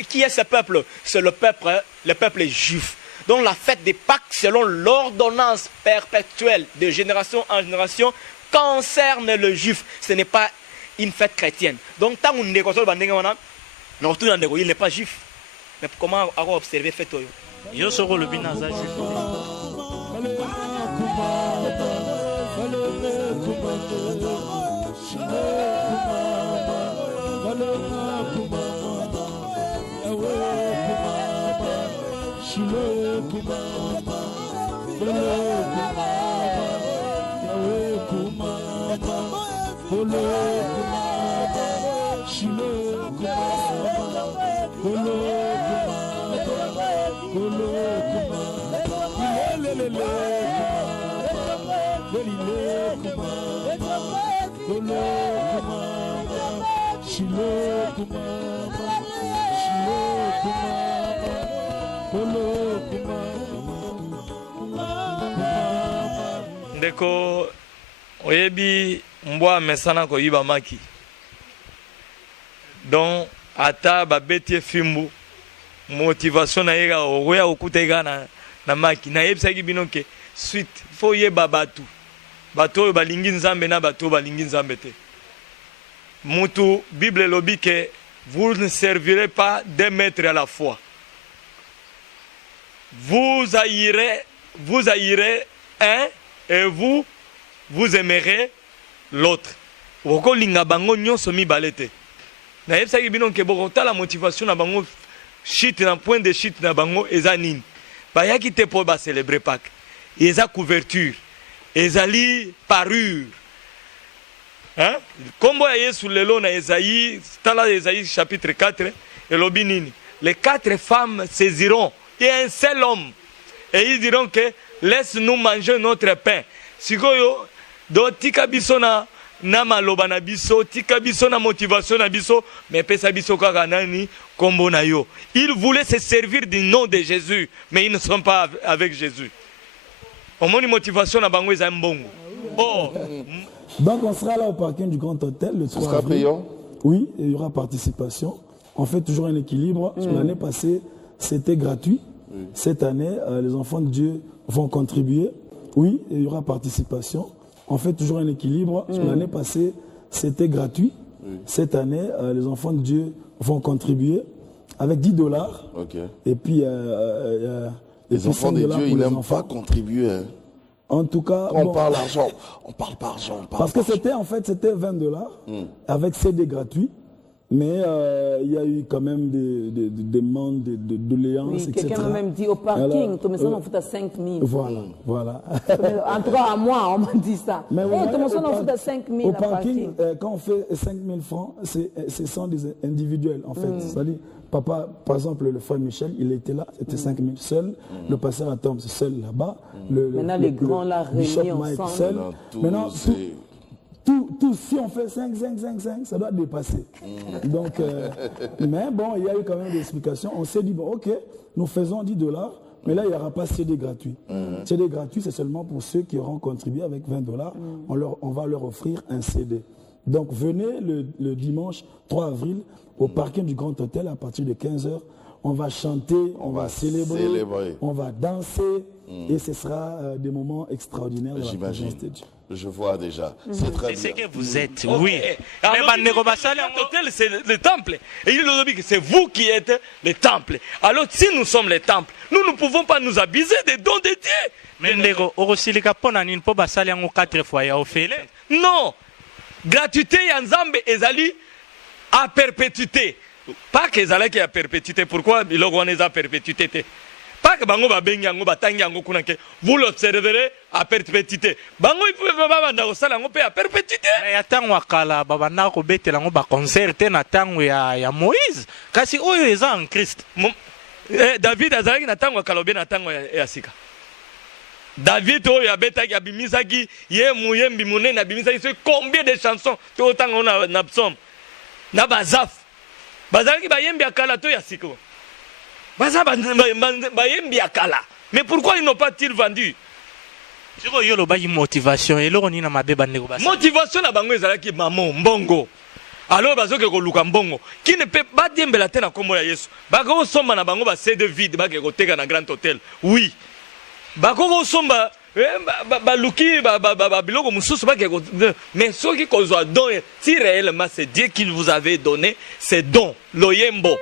Et qui est ce peuple? C'est le peuple juif. Donc la fête de Pâques, selon l'ordonnance perpétuelle de génération en génération, concerne le juif. Ce n'est pas une fête chrétienne. Donc tant qu'on négocie il n'est pas juif. Mais comment avoir observé fête? Yo soro le binaza juif. Ndeko oyebi mbwa mesana ko yiba maki donc ata babeti fimbu motivation na yega oya okutega na maki na yebisaki bino ke suite faut yeba batu balingi Nzambe na batu balingi Nzambe te mutu Bible lobi ke vous ne servirez pas deux maîtres à la fois. Vous haïrez un et vous aimerez l'autre. Woko linga bango nyonso mibale te. Na yebisaki bino ke bokota la motivation na bango shit na point de shit na bango eza nini. Bayaki te po ba célébrer Pâques. Eza couverture, ezali parure. Hein? Kombo ya Yesu lelo na Esaïe, tala Esaïe chapitre 4, elobi nini. Les 4 femmes saisiront et un seul homme. Et ils diront que laisse-nous manger notre pain. Sikoyo do tika biso na maloba na biso, tika biso na motivation na biso, mais pesa biso kaka nani kombo na yo. Ils voulaient se servir du nom de Jésus, mais ils ne sont pas avec Jésus. Au moins une motivation na bango eza mbongo. Oh. Donc on sera là au parking du Grand Hôtel le soir. Ce sera payant? Oui, et il y aura participation. On fait toujours un équilibre. L'année passée, c'était gratuit. Cette année, les enfants de Dieu vont contribuer. Oui, et il y aura participation. On fait toujours un équilibre. L'année passée, c'était gratuit. Cette année, les enfants de Dieu vont contribuer. avec $10. Ok. Et puis, les enfants de Dieu, ils n'aiment pas contribuer. Hein. En tout cas, quand on parle d'argent, on parle pas argent. Parce que c'était $20 avec CD gratuit. Mais il y a eu quand même des demandes, des doléances, oui, quelqu'un m'a même dit au parking, tu me sens on fout à 5 000. Voilà. En tout cas, à moi, on m'a dit ça. Mais tu me sens on fout à 5 000 au parking, quand on fait 5 000 francs, ce sont des individuels, en fait. C'est-à-dire, papa, par exemple, le frère Michel, il était là, c'était 5 000 seul. Le pasteur Atom, c'est seul là-bas. Maintenant, les grands, là, réunis ensemble. Seul. Maintenant, tout, si on fait 5, ça doit dépasser. Donc, mais bon, il y a eu quand même des explications. On s'est dit, bon, ok, nous faisons $10, mais là, il n'y aura pas CD gratuit. CD gratuit, c'est seulement pour ceux qui auront contribué avec $20. On va leur offrir un CD. Donc, venez le dimanche 3 avril au parking du Grand Hôtel à partir de 15h. On va chanter, on va célébrer, on va danser, et ce sera des moments extraordinaires. J'imagine. Je vois déjà. C'est très bien. C'est que vous êtes, oui. C'est le temple. Et il nous dit que c'est vous qui êtes le temple. Alors si nous sommes le temple, nous ne pouvons pas nous abuser des dons de Dieu. Mais non. Gratuité yanzambe ezali à perpétuité. Pas que ezalaki à perpétuité. Pourquoi biloko wana eza perpétuité? Pas que bango babengi yango batangi yango kuna ke vous l'observerez à perpétuité. Bango il peut pas banda ko sala yango pe à perpétuité. Ya tango akala babanda ko betela yango ba concert na tango ya Moïse. Kasi oyo eza en Christ. David azalaki na tango akala be na tango ya sika. David oyo abetaki abimisaki ye muyembi munene abimisaki c'est combien de chansons to tango na psaume na bazaf. Bazalaki bayembi akala to ya sika. Mais pourquoi ils n'ont pas-ils vendu? Motivation na bango ezalaki maman mbongo. Alors bazoke ko luka mbongo qui ne peut pas diembela te na kombo ya Yesu. Bako somba na bango ba CD vide bake ko teka na Grand Hôtel. Oui. Bako somba ba luki ba biloko mususu bake ko mais ceux qui kozwa don si réellement c'est Dieu qui vous avait donné ces dons loyembo.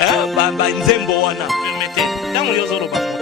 Nzembo wana permettez, dans le